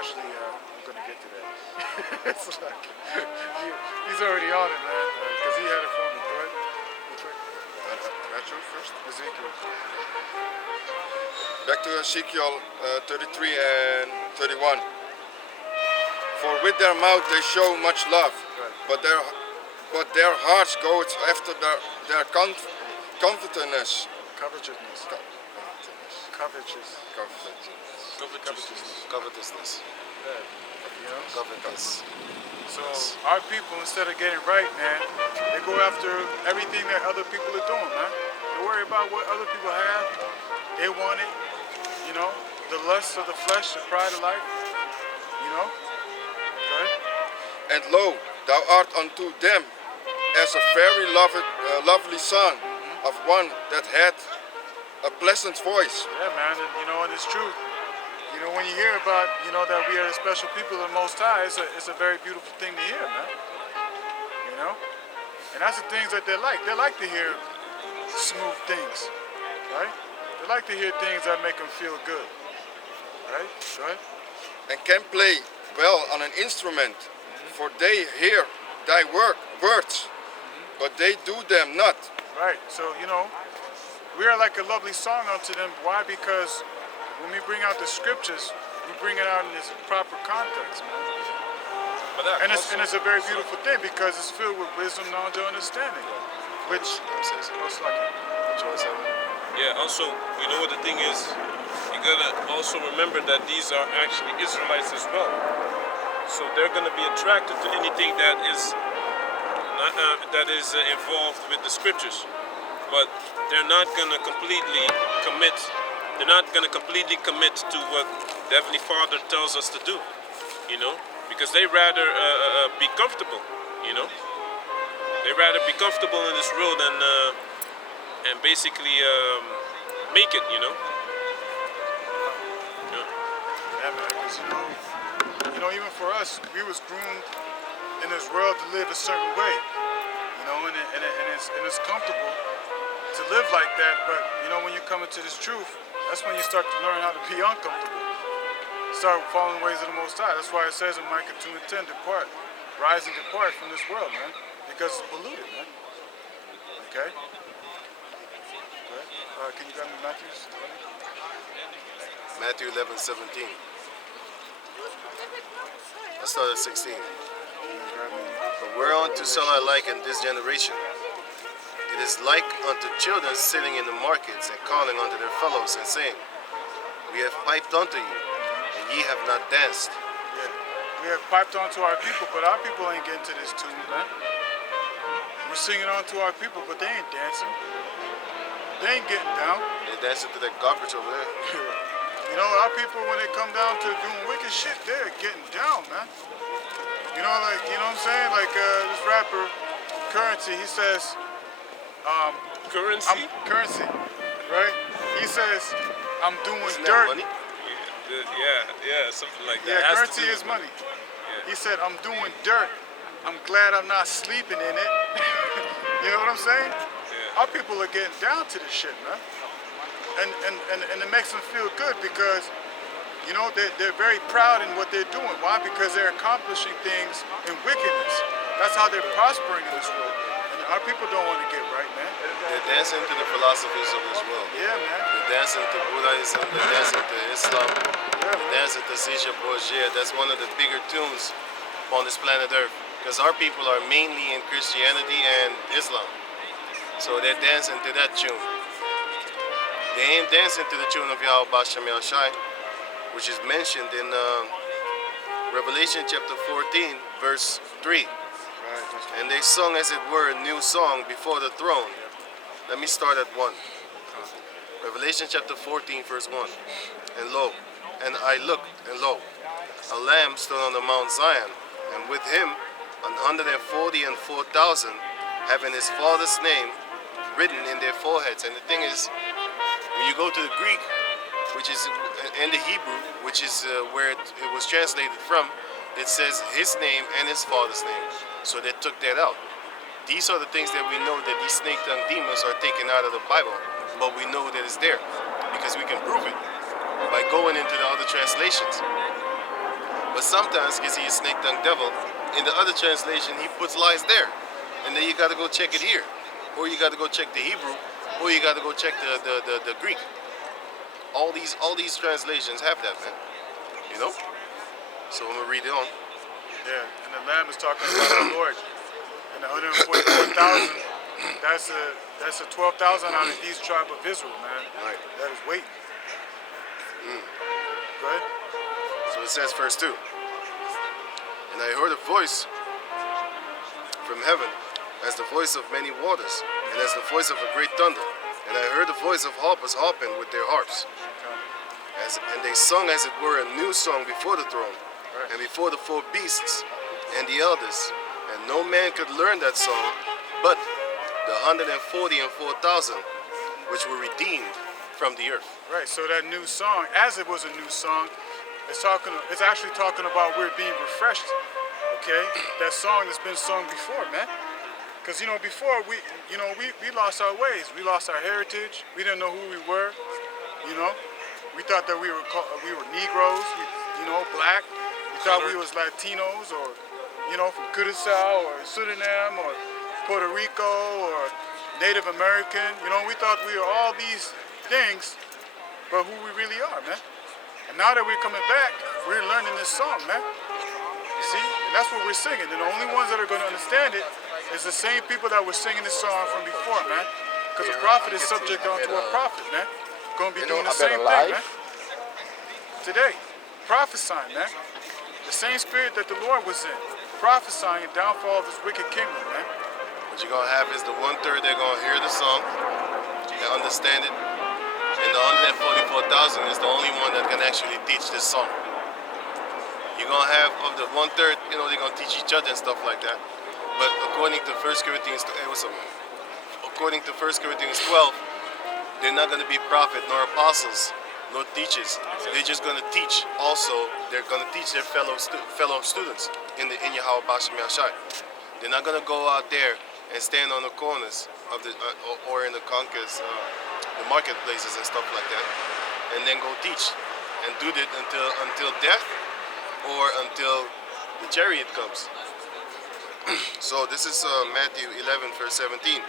Actually, I'm going to get to that. It's like, he's already on it, man, because he had it for me. Go ahead. Which way? Matthew first. Ezekiel. Back to Ezekiel 33 and 31. For with their mouth they show much love, but their hearts go after their covetousness. Covetousness. Covetousness. Yeah. You know? Covetous. So our people, instead of getting right, man, they go after everything that other people are doing, man. They worry about what other people have. They want it. You know, the lust of the flesh, the pride of life. You know? Right? And lo, thou art unto them as a very lovely son of one that had a pleasant voice. Yeah, man, and you know, and it's true. You know, when you hear about, you know, that we are the special people of the Most High, it's a very beautiful thing to hear, man. You know? And that's the things that they like. They like to hear smooth things, right? They like to hear things that make them feel good, right? Go ahead. And can play well on an instrument, for they hear thy words, but they do them not. Right, so, you know, we are like a lovely song unto them. Why? Because when we bring out the scriptures, we bring it out in its proper context, man. And it's a very beautiful thing because it's filled with wisdom, knowledge, and understanding. Which, most likely. Yeah, also, you know what the thing is? You gotta also remember that these are actually Israelites as well. So they're gonna be attracted to anything that is involved with the scriptures. But they're not gonna completely commit. They're not gonna completely commit to what the Heavenly Father tells us to do. You know, because they rather be comfortable. You know, they rather be comfortable in this world and basically make it. You know. Yeah, man, because you know, even for us, we was groomed in this world to live a certain way. You know, and it's comfortable to live like that, but you know, when you come into this truth, that's when you start to learn how to be uncomfortable. Start following the ways of the Most High. That's why it says in Micah 2 and 10, depart, rise and depart from this world, man, because it's polluted, man. Okay? Can you grab me Matthew's? Matthew 11, 17. Let's start at 16. But whereunto shall I liken this generation? It is like unto children sitting in the markets and calling unto their fellows and saying, We have piped unto you, and ye have not danced. Yeah. We have piped onto our people, but our people ain't getting to this tune, man. We're singing onto our people, but they ain't dancing. They ain't getting down. They're dancing to that garbage over there. You know, our people, when they come down to doing wicked shit, they're getting down, man. You know, like, you know what I'm saying? Like this rapper, Currency, he says, Currency, right? He says, I'm doing Isn't dirt. that money? Yeah, something like that. Yeah, It has to currency do is with money. Yeah. He said, I'm doing dirt. I'm glad I'm not sleeping in it. You know what I'm saying? Yeah. Our people are getting down to this shit, man. And it makes them feel good because, you know, they're very proud in what they're doing. Why? Because they're accomplishing things in wickedness. That's how they're prospering in this world. And our people don't want to get right, man. They're dancing to the philosophies of this world. Yeah, man. They're dancing to Buddhism, they're dancing to Islam, Yeah, they're man. dancing to Sisha Borgia. That's one of the bigger tunes on this planet Earth. Because our people are mainly in Christianity and Islam. So they're dancing to that tune. They ain't dancing to the tune of Yahweh Bashem Yahshai, which is mentioned in Revelation chapter 14, verse 3. And they sung as it were a new song before the throne. Let me start at 1. Revelation chapter 14, verse 1. And lo, and I looked, and lo, a lamb stood on the Mount Zion, and with him 144,000, having his father's name written in their foreheads. And the thing is, when you go to the Greek, which is in the Hebrew, which is where it was translated from, it says his name and his father's name. So they took that out. These are the things that we know that these snake tongue demons are taken out of the Bible, but we know that it's there because we can prove it by going into the other translations. But sometimes you see a snake tongue devil in the other translation, he puts lies there, and then you got to go check it here, or you got to go check the Hebrew, or you got to go check the Greek. All these translations have that, man. You know. So I'm gonna read it on. Yeah, and the Lamb is talking about the Lord. And the 144,000, that's a 12,000 out of these tribe of Israel, man. Right. That is waiting. Go ahead. So it says, verse 2. And I heard a voice from heaven, as the voice of many waters, and as the voice of a great thunder. And I heard the voice of harpers harping with their harps. And they sung as it were a new song before the throne, and before the 4 beasts and the elders. And no man could learn that song but the 144,000 which were redeemed from the earth. Right, so that new song, as it was a new song, it's actually talking about we're being refreshed, okay? That song that's been sung before, man. Because, you know, before we lost our ways. We lost our heritage. We didn't know who we were, you know? We thought that we were Negroes, black. We thought we was Latinos or, from Curaçao or Suriname or Puerto Rico or Native American. We thought we were all these things, but who we really are, man. And now that we're coming back, we're learning this song, man. You see? And that's what we're singing. And the only ones that are going to understand it is the same people that were singing this song from before, man. Because a prophet is subject unto a prophet, man. Going to be doing the same thing, man. Today, prophesying, man. The same spirit that the Lord was in, prophesying the downfall of his wicked kingdom, man. What you're going to have is the 1/3 they're going to hear the song and understand it. And the 144,000 is the only one that can actually teach this song. You're going to have of the 1/3, they're going to teach each other and stuff like that. But according to 1 Corinthians 12, they're not going to be prophet nor apostles nor teachers. They're just going to teach. Also, they're going to teach their fellow students in Yahweh Bashem Yahshai. They're not going to go out there and stand on the corners of the or in the conquers, the marketplaces and stuff like that, and then go teach and do that until death or until the chariot comes. So this is Matthew 11 verse 17,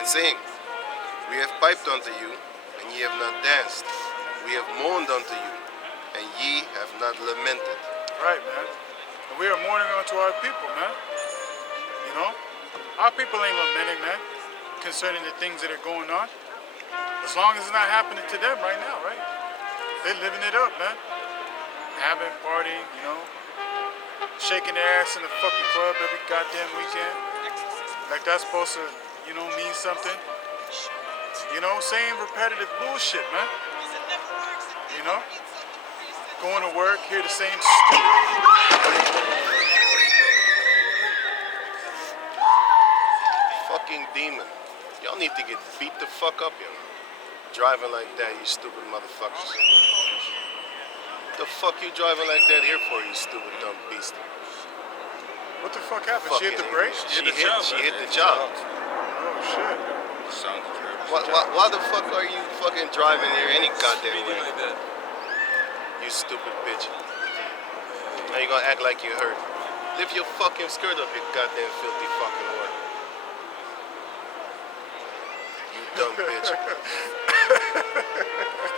and saying, we have piped unto you, and ye have not danced. We have mourned unto you, and ye have not lamented. Right, man. And we are mourning unto our people, man. Our people ain't lamenting, man, concerning the things that are going on. As long as it's not happening to them right now, right? They're living it up, man. Having, partying, shaking their ass in the fucking club every goddamn weekend. Like that's supposed to, mean something. Saying repetitive bullshit, man. Going to work, hear the same stupid. Fucking demon. Y'all need to get beat the fuck up, Driving like that, you stupid motherfuckers. The fuck you driving like that here for, you stupid dumb beast? What the fuck happened? She hit the Fucking- brakes? She hit the job, man. hit the job. Oh shit. The sound is very Why the fuck are you fucking driving here any goddamn Speeding way? like that. You stupid bitch. Now you gonna act like you hurt. Lift your fucking skirt up, you goddamn filthy fucking whore. You dumb bitch.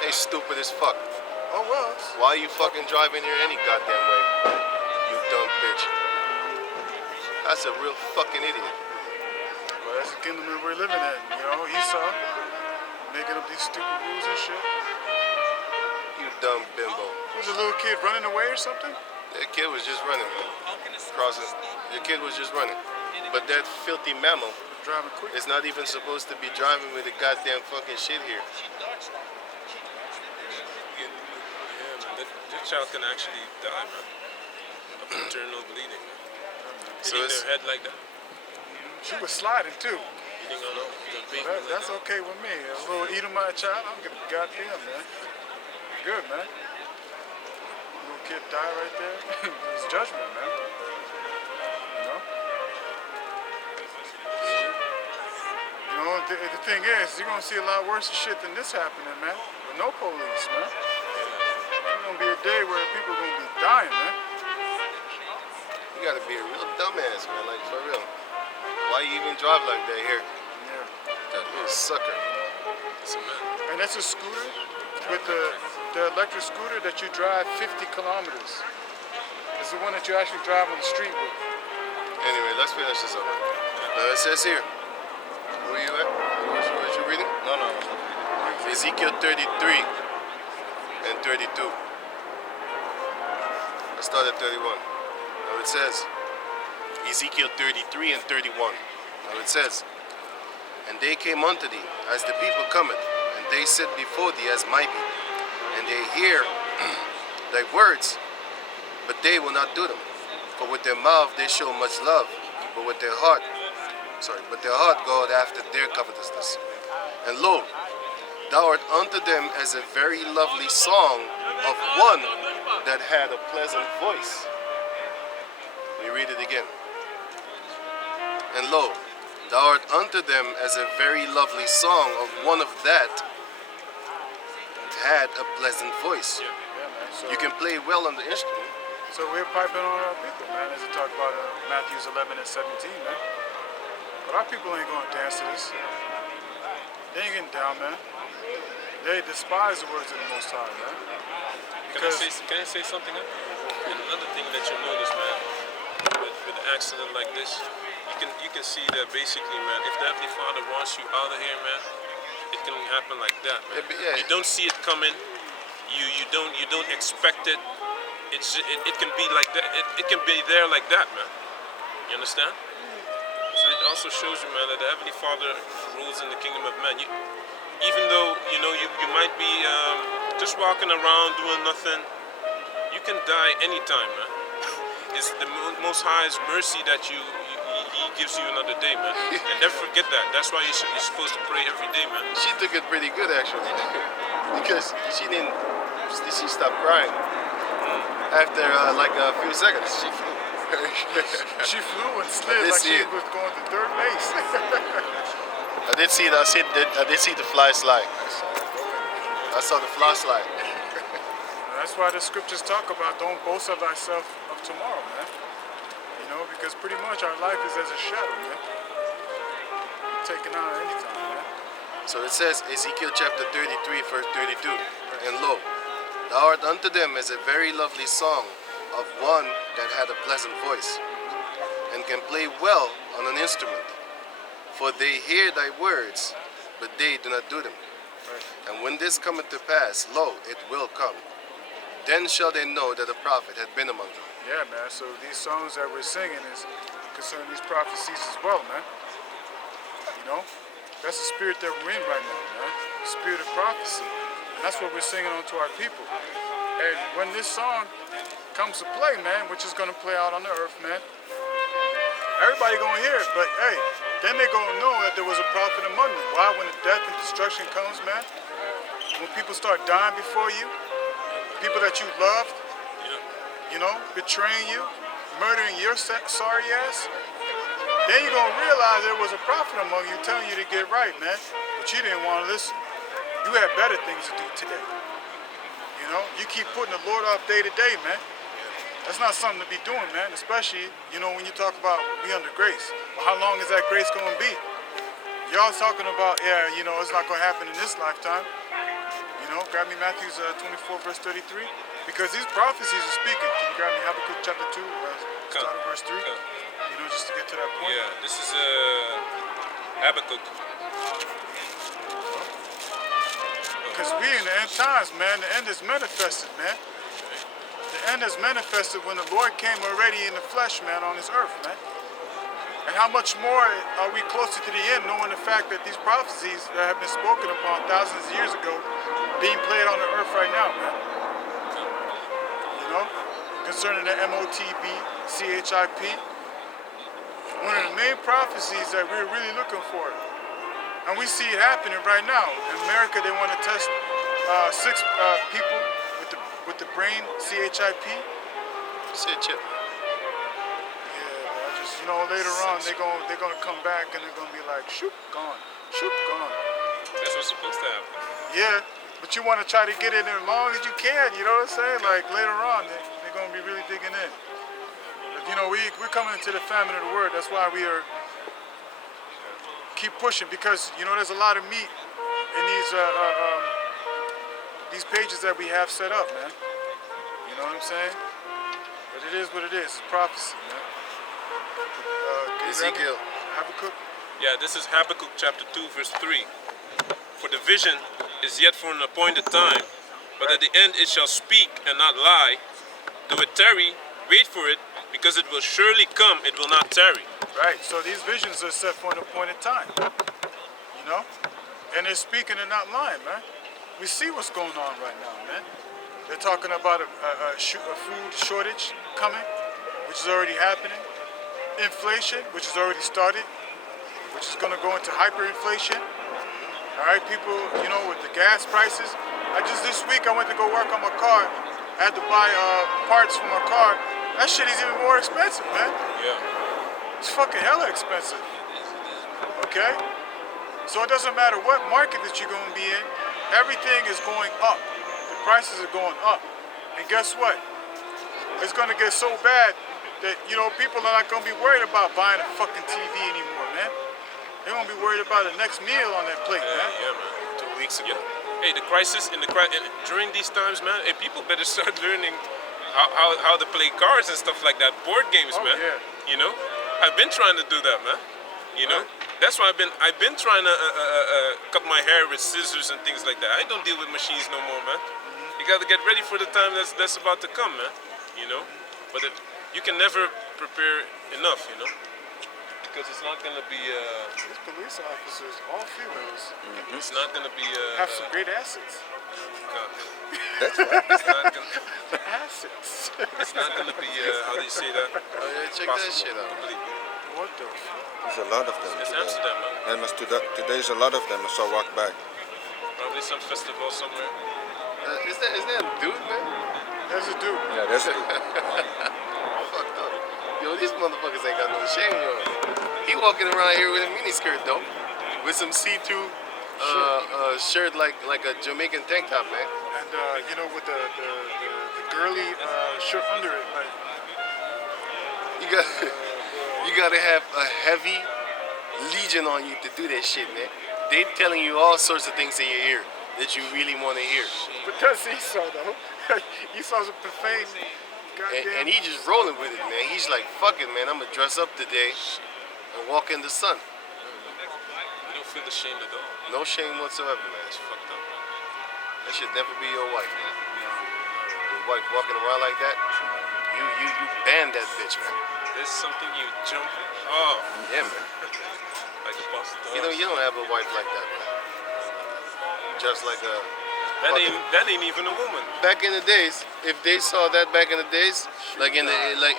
They stupid as fuck. Oh well. Why are you fucking driving here any goddamn way? You dumb bitch. That's a real fucking idiot. Well, that's the kingdom that we're living in. You know, Esau making up these stupid rules and shit. You dumb bimbo. Was a little kid running away or something? That kid was just running, man. Crossing. The kid was just running. But that filthy mammal Driving quick. is not even supposed to be driving with the goddamn fucking shit here. Yeah, man. That child can actually die, man. Of internal bleeding, man. So Hitting it's- their head like that. She was sliding too. Hitting on the pavement That, like that's that. okay with me. A little Edomite child, I'm gonna goddamn, man. Good, man. Little kid die right there. It's judgment, man. You know? You know, the thing is, you're gonna see a lot worse shit than this happening, man. With no police, man. There's gonna be a day where people are gonna be dying, man. You gotta be a real dumbass, man. Like, for real. Why you even drive like that here? Yeah. That little sucker. Listen, man. And that's a scooter with the electric scooter that you drive 50 kilometers. It's the one that you actually drive on the street with. Anyway, let's finish this up. It says here. Where you at? What you reading? No, no, I was not reading. Ezekiel 33 and 32. Let's start at 31. Now it says, Ezekiel 33 and 31. Now it says, and they came unto thee as the people cometh, and they sit before thee as my people, and they hear thy words, but they will not do them. For with their mouth they show much love, but with their heart, but their heart goeth after their covetousness. And lo, thou art unto them as a very lovely song of one that had a pleasant voice. Let me read it again. And lo, thou art unto them as a very lovely song of one of that had a pleasant voice. Yeah, man. So, You can play well on the instrument. so we're piping on our people, man, as we talk about Matthews 11 and 17, man. But our people ain't gonna dance to this. They ain't getting down, man. They despise the words of the Most High, man. Because Can I say something? And another thing that you notice, man, with an accident like this, you can see that basically, man, if the Heavenly Father wants you out of here, man, it can happen like that, man. Yeah. You don't see it coming. You don't expect it. It can be like that. It can be there like that, man. You understand? So it also shows you, man, that the Heavenly Father rules in the kingdom of man. Even though you might be just walking around doing nothing, you can die anytime, man. It's the Most High's mercy that He gives you another day, man. And never forget that. That's why you're supposed to pray every day, man. She took it pretty good actually, because she stopped crying after like a few seconds. She flew. she flew and slid did like see she it. was going to third base. I did see the fly slide. I saw the fly slide. That's why the scriptures talk about don't boast of thyself of tomorrow, man. You know, because pretty much our life is as a shadow, man. Taken out at any time, man. So it says, Ezekiel chapter 33, verse 32, and lo, thou art unto them as a very lovely song of one that had a pleasant voice, and can play well on an instrument. For they hear thy words, but they do not do them. And when this cometh to pass, lo, it will come. Then shall they know that a prophet had been among them. Yeah, man. So these songs that we're singing is concerning these prophecies as well, man. You know, that's the spirit that we're in right now, man. The spirit of prophecy, and that's what we're singing onto our people. And when this song comes to play, man, which is gonna play out on the earth, man, everybody gonna hear it. But hey, then they gonna know that there was a prophet among them. Why? When the death and destruction comes, man, when people start dying before you, people that you loved, Yeah. you know, betraying you, murdering your sorry ass, then you're going to realize there was a prophet among you telling you to get right, man. But you didn't want to listen. You had better things to do today. You know, you keep putting the Lord off day to day, man. That's not something to be doing, man. Especially, you know, when you talk about we under grace. Well, how long is that grace going to be? Y'all talking about, yeah, you know, it's not going to happen in this lifetime. You know, grab me Matthew 24, verse 33. Because these prophecies are speaking. Can you grab me Habakkuk chapter 2, start at verse 3? You know, just to get to that point. Yeah, this is Habakkuk. Because we in the end times, man, the end is manifested, man. The end is manifested when the Lord came already in the flesh, man, on this earth, man. And how much more are we closer to the end, knowing the fact that these prophecies that have been spoken upon thousands of years ago being played on the earth right now, man. You know, concerning the MOTB, CHIP, one of the main prophecies that we're really looking for. And we see it happening right now. In America, they want to test 6 people with the brain, CHIP. CHIP. Yeah, I just, you know, later on they're gonna come back and they're gonna be like, shoot, gone, shoot, gone. That's what's supposed to happen. Yeah, but you want to try to get in there as long as you can. You know what I'm saying? Like later on, they're gonna be really digging in. But, you know, we're coming into the famine of the word. That's why we are keep pushing, because you know there's a lot of meat in these pages that we have set up, man. You know what I'm saying? But it is what it is. It's prophecy, man. Ezekiel. Habakkuk. Yeah, this is Habakkuk chapter 2, verse 3. For the vision is yet for an appointed time, but at the end it shall speak and not lie. Though it tarry, wait for it, because it will surely come, it will not tarry. Right. So these visions are set for an appointed time. You know? And they're speaking and not lying, man. We see what's going on right now, man. They're talking about a food shortage coming, which is already happening. Inflation, which has already started, which is going to go into hyperinflation. All right, people, you know, with the gas prices. This week I went to go work on my car. I had to buy parts for my car. That shit is even more expensive, man. Yeah. It's fucking hella expensive. Okay? So it doesn't matter what market that you're going to be in, everything is going up. The prices are going up. And guess what? It's going to get so bad that, you know, people are not going to be worried about buying a fucking TV anymore, man. They're going to be worried about the next meal on that plate, man. Yeah, man. 2 weeks ago. Hey, the crisis during these times, man, hey, people better start learning how to play cards and stuff like that. Board games, Oh, man. yeah. You know, I've been trying to do that, man. You know, that's why I've been trying to cut my hair with scissors and things like that. I don't deal with machines no more, man. You got to get ready for the time that's about to come, man. You know, but you can never prepare enough, you know, because it's not gonna be. These police officers, all females, It's not gonna be. have some great assets. It's not gonna. Assets. It's not gonna be. How do you say that? Oh, yeah, check that shit out. Completely. What the fuck? There's a lot of them It's today. Amsterdam, man. And today's a lot of them, so walk back. Probably some festival somewhere. Is that a dude, man? There's a dude. Yeah, that's it. Fucked up. Yo, these motherfuckers ain't got no shame, yo. He walking around here with a miniskirt, though. With some see-through shirt like a Jamaican tank top, man. And, you know, with the girly shirt under it. Like, You gotta have a heavy legion on you to do that shit, man. They telling you all sorts of things in your ear that you really want to hear. but that's Esau, though. Esau's a profane. And he just rolling with it, man. He's like, fuck it, man. I'm gonna dress up today and walk in the sun. You don't feel ashamed at all. No shame whatsoever, man. It's fucked up, man. That should never be your wife, man. Your wife walking around like that, you ban that bitch, man. There's something you jump off. Yeah, man. Like a boss. You don't have a wife like that, man. Just like a. That ain't even a woman. Back in the days, if they saw that back in the days, like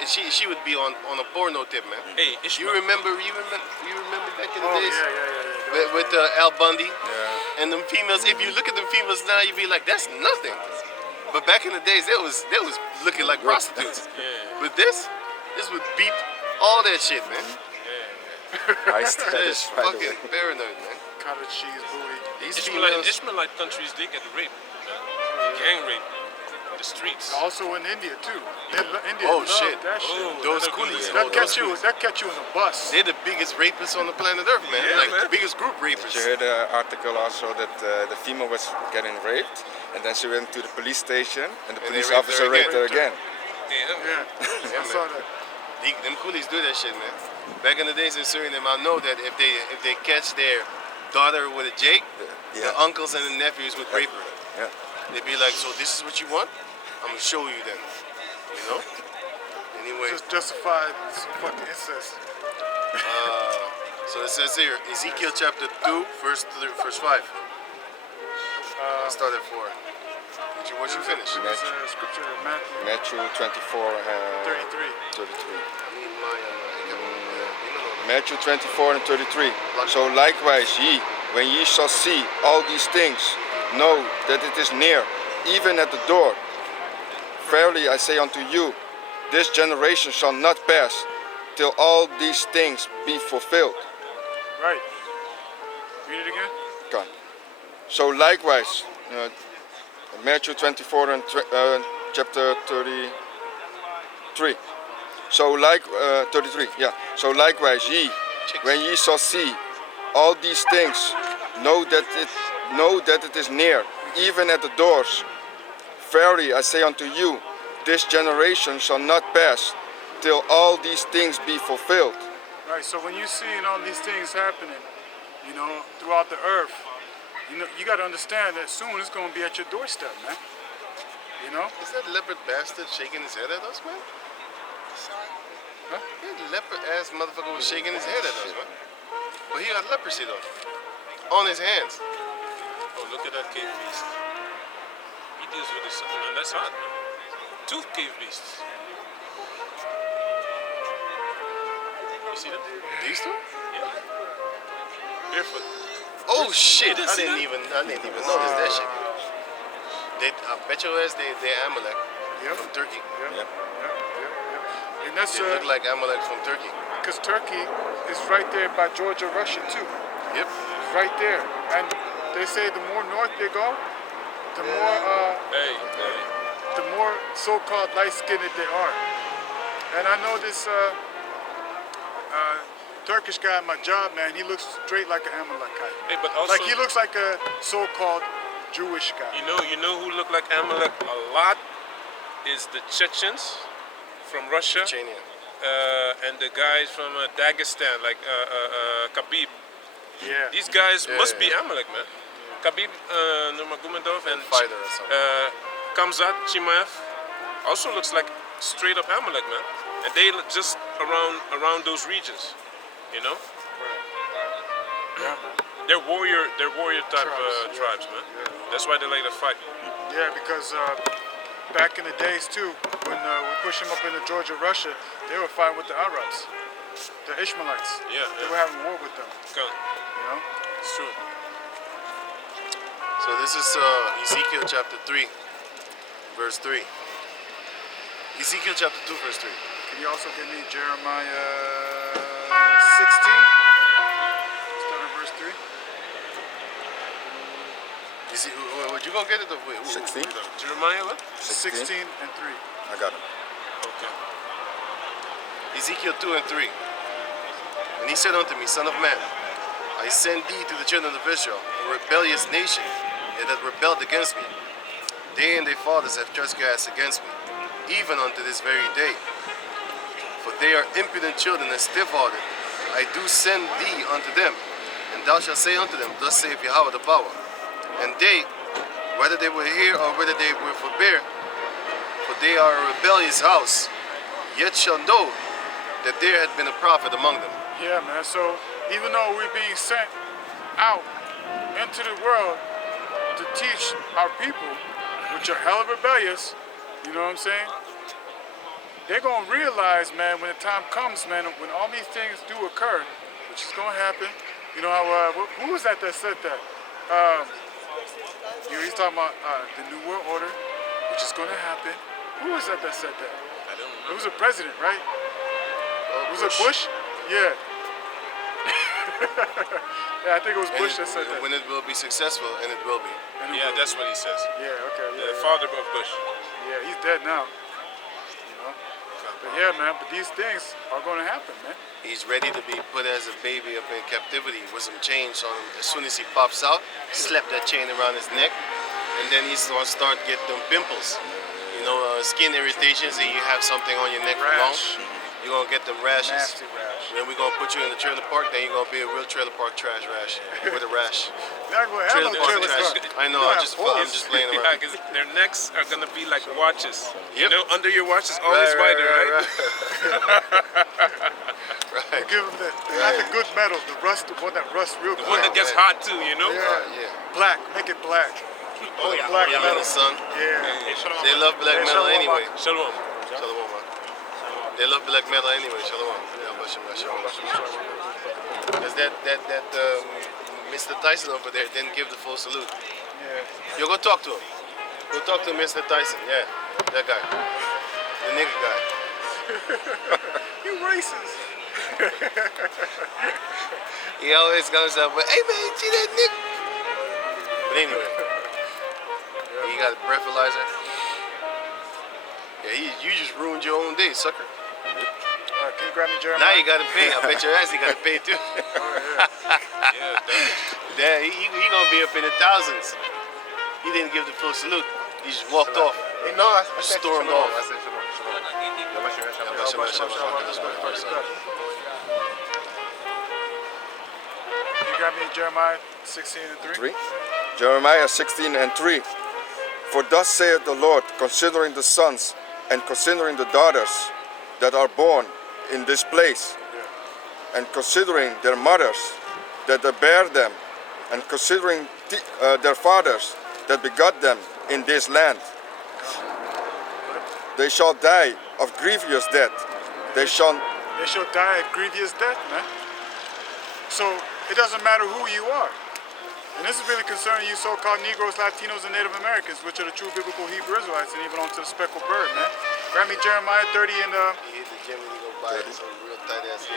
she would be on a porno tip, man. Hey, You remember back in the Oh, days yeah. with Al Bundy Yeah. and them females. If you look at them females now, you'd be like, that's nothing. But back in the days, they was looking like prostitutes. But this would beat all that shit, man. I That started is right fucking away. paranoid, man. Cottage cheese booty. These Ishmaelite, females, Ishmaelite countries, they get raped, gang rape in the streets. Also in India too. India Oh, love shit. that shit. those that'll coolies, be- oh, That those catch you. coolies. That catch you in a bus. They're the biggest rapists on the planet Earth, man. Yeah, Like man. the biggest group Did rapists. you hear the article also that the female was getting raped, and then she went to the police station, and the And they police raped her officer raped her again. again. Yeah. Yeah, I man. saw that. Them coolies do that shit, man. Back in the days in Suriname, I know that if they catch their daughter with a Jake, the Yeah. uncles and the nephews would rape her. Yeah. They'd be like, so this is what you want? I'm gonna show you then. You know? Anyway, Just justified fucking incest. so it says here, Ezekiel chapter 2, verse 5. I started 4. What you finish? There's a scripture in Matthew Matthew 24, 33. 33. I need my, Matthew 24 and 33. So likewise ye, when ye shall see all these things, know that it is near, even at the door. Verily I say unto you, this generation shall not pass till all these things be fulfilled. Right. Read it again. Kan. So likewise, Matthew 24 and chapter 33. So like 33, yeah. So likewise ye, when ye shall see all these things, know that it is near, even at the doors. Verily I say unto you, this generation shall not pass till all these things be fulfilled. Right. So when you seeing all these things happening, you know, throughout the earth, you know, you got to understand that soon it's going to be at your doorstep, man. You know? Is that leopard bastard shaking his head at us, man? Huh? That leopard ass motherfucker was shaking his head at us, man. But he got leprosy though. On his hands. Oh, look at that cave beast. He deals with his son, man. That's hot, man. 2 cave beasts. You see that? These two? Yeah. Barefoot. Oh shit! didn't I see didn't that? even notice that shit. I bet your ass they're Amalek Yep. from Turkey. Yep. Yep. And that's They look like Amalek from Turkey. because Turkey is right there by Georgia, Russia too. Yep. It's right there. And they say the more north they go, the Hey. more so-called light-skinned they are. And I know this Turkish guy at my job, man. He looks straight like an Amalekite. Hey, but also, Like he looks like a so-called Jewish guy. you know who look like Amalek a lot is the Chechens from Russia, Chechnya. and the guys from Dagestan, like Khabib. Yeah. These guys Yeah, must be yeah. Amalek, man. Khabib Nurmagomedov and Fighter or something. Kamzat Chimaev also looks like straight up Amalek, man. And they look just around those regions, you know. Yeah, man. They're warrior type Tribes, tribes, man. yeah. That's why they like to fight. Yeah, because back in the days too, when we pushed them up into Georgia, Russia, they were fighting with the Arabs, the Ishmaelites. Yeah, They yeah. were having war with them. Come, You know. it's true. So this is Ezekiel chapter 3, verse 3. Ezekiel chapter 2, verse 3. Can you also give me Jeremiah 16? Start at verse 3. You see, would you gonna get it? Or who- 16? Jeremiah what? 16 and 3. I got it. Okay. Ezekiel 2 and 3. And he said unto me, Son of man, I send thee to the children of Israel, a rebellious nation, that hath rebelled against me. They and their fathers have trespassed against me, even unto this very day. For they are impudent children and stiff-hearted. I do send thee unto them, and thou shalt say unto them, Thus saith Yahweh the power. And they, whether they will hear or whether they will forbear, for they are a rebellious house, yet shall know that there had been a prophet among them. Yeah, man. So even though we're being sent out into the world to teach our people, which are hella rebellious, you know what I'm saying? They're gonna realize, man, when the time comes, man, when all these things do occur, which is gonna happen. You know how who was that said that? You know, he's talking about the New World Order, which is it's going to happen. Who was that said that? I don't It know. was a president, right? Was it Bush? Yeah. Yeah, I think it was Bush that said that. When it will be successful, and it will be. And it Yeah, will- that's what he says. Yeah, okay, yeah. The father of Bush. Yeah, he's dead now. You know? But yeah, man, but these things are going to happen, man. He's ready to be put as a baby up in captivity with some chains on him. As soon as he pops out, slap that chain around his neck, and then he's gonna start get them pimples. You know, skin irritations, and you have something on your neck for long. Rash. You're gonna get them rashes. Nasty rash. Then we're gonna put you in the trailer park. Then you're gonna be a real trailer park trash rash with a rash. You're not going to have Trailer no park trailer trash. park. I know. You I'm have just holes. playing Yeah, around. because their necks are gonna be like watches. Yep. You know, under your watch is always wider, right? Right. Give them not the good metal, the rust, the one that rusts real The quick. one that gets hot too, you know? Yeah. Yeah. Black, make it black. Oh yeah. Black Put him in the sun. Yeah. They love black Yeah, metal shalom, anyway. Shalom. Shalom, man. They love black metal anyway. Shalom. Yeah, shalom. Because that Mr. Tyson over there didn't give the full salute. Yeah. Yo, go talk to him. Go talk to Mr. Tyson. Yeah, that guy. The nigga guy. You racist. He always comes up with, hey man, see that nigga? But anyway, he got a breathalyzer. Yeah, you just ruined your own day, sucker. Can you grab me Jeremiah? Now you gotta pay. I bet your ass he gotta pay too. Yeah, Yeah, he gonna be up in the thousands. He didn't give the full salute. He just walked off. No, I said Stormed shalom. off. I said shalom. You got me Jeremiah 16 and 3. 3. Jeremiah 16:3. For thus saith the Lord, considering the sons and considering the daughters that are born in this place, and considering their mothers that bear them, and considering their fathers that begot them in this land, they shall die of grievous death. They shall die a grievous death, man. So it doesn't matter who you are. And this is really concerning you so-called Negroes, Latinos, and Native Americans, which are the true biblical Hebrew Israelites, and even onto the speckled bird, man. Grab me Jeremiah 30 and He hit the gym and he go buy some real tight ass.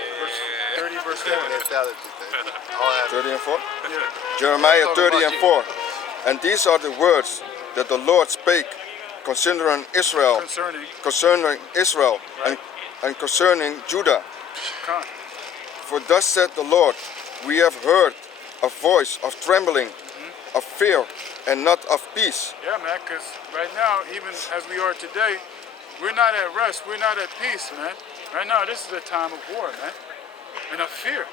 30 verse 4. That mentality thing. All have 30 and 4. Yeah. Jeremiah Talk 30 about and you. 4. And these are the words that the Lord spake concerning Israel, Concerning and concerning Judah. Khan. For thus said the Lord, we have heard a voice of trembling, of fear, and not of peace. Yeah, man, because right now, even as we are today, we're not at rest. We're not at peace, man. Right now, this is a time of war, man, and of fear.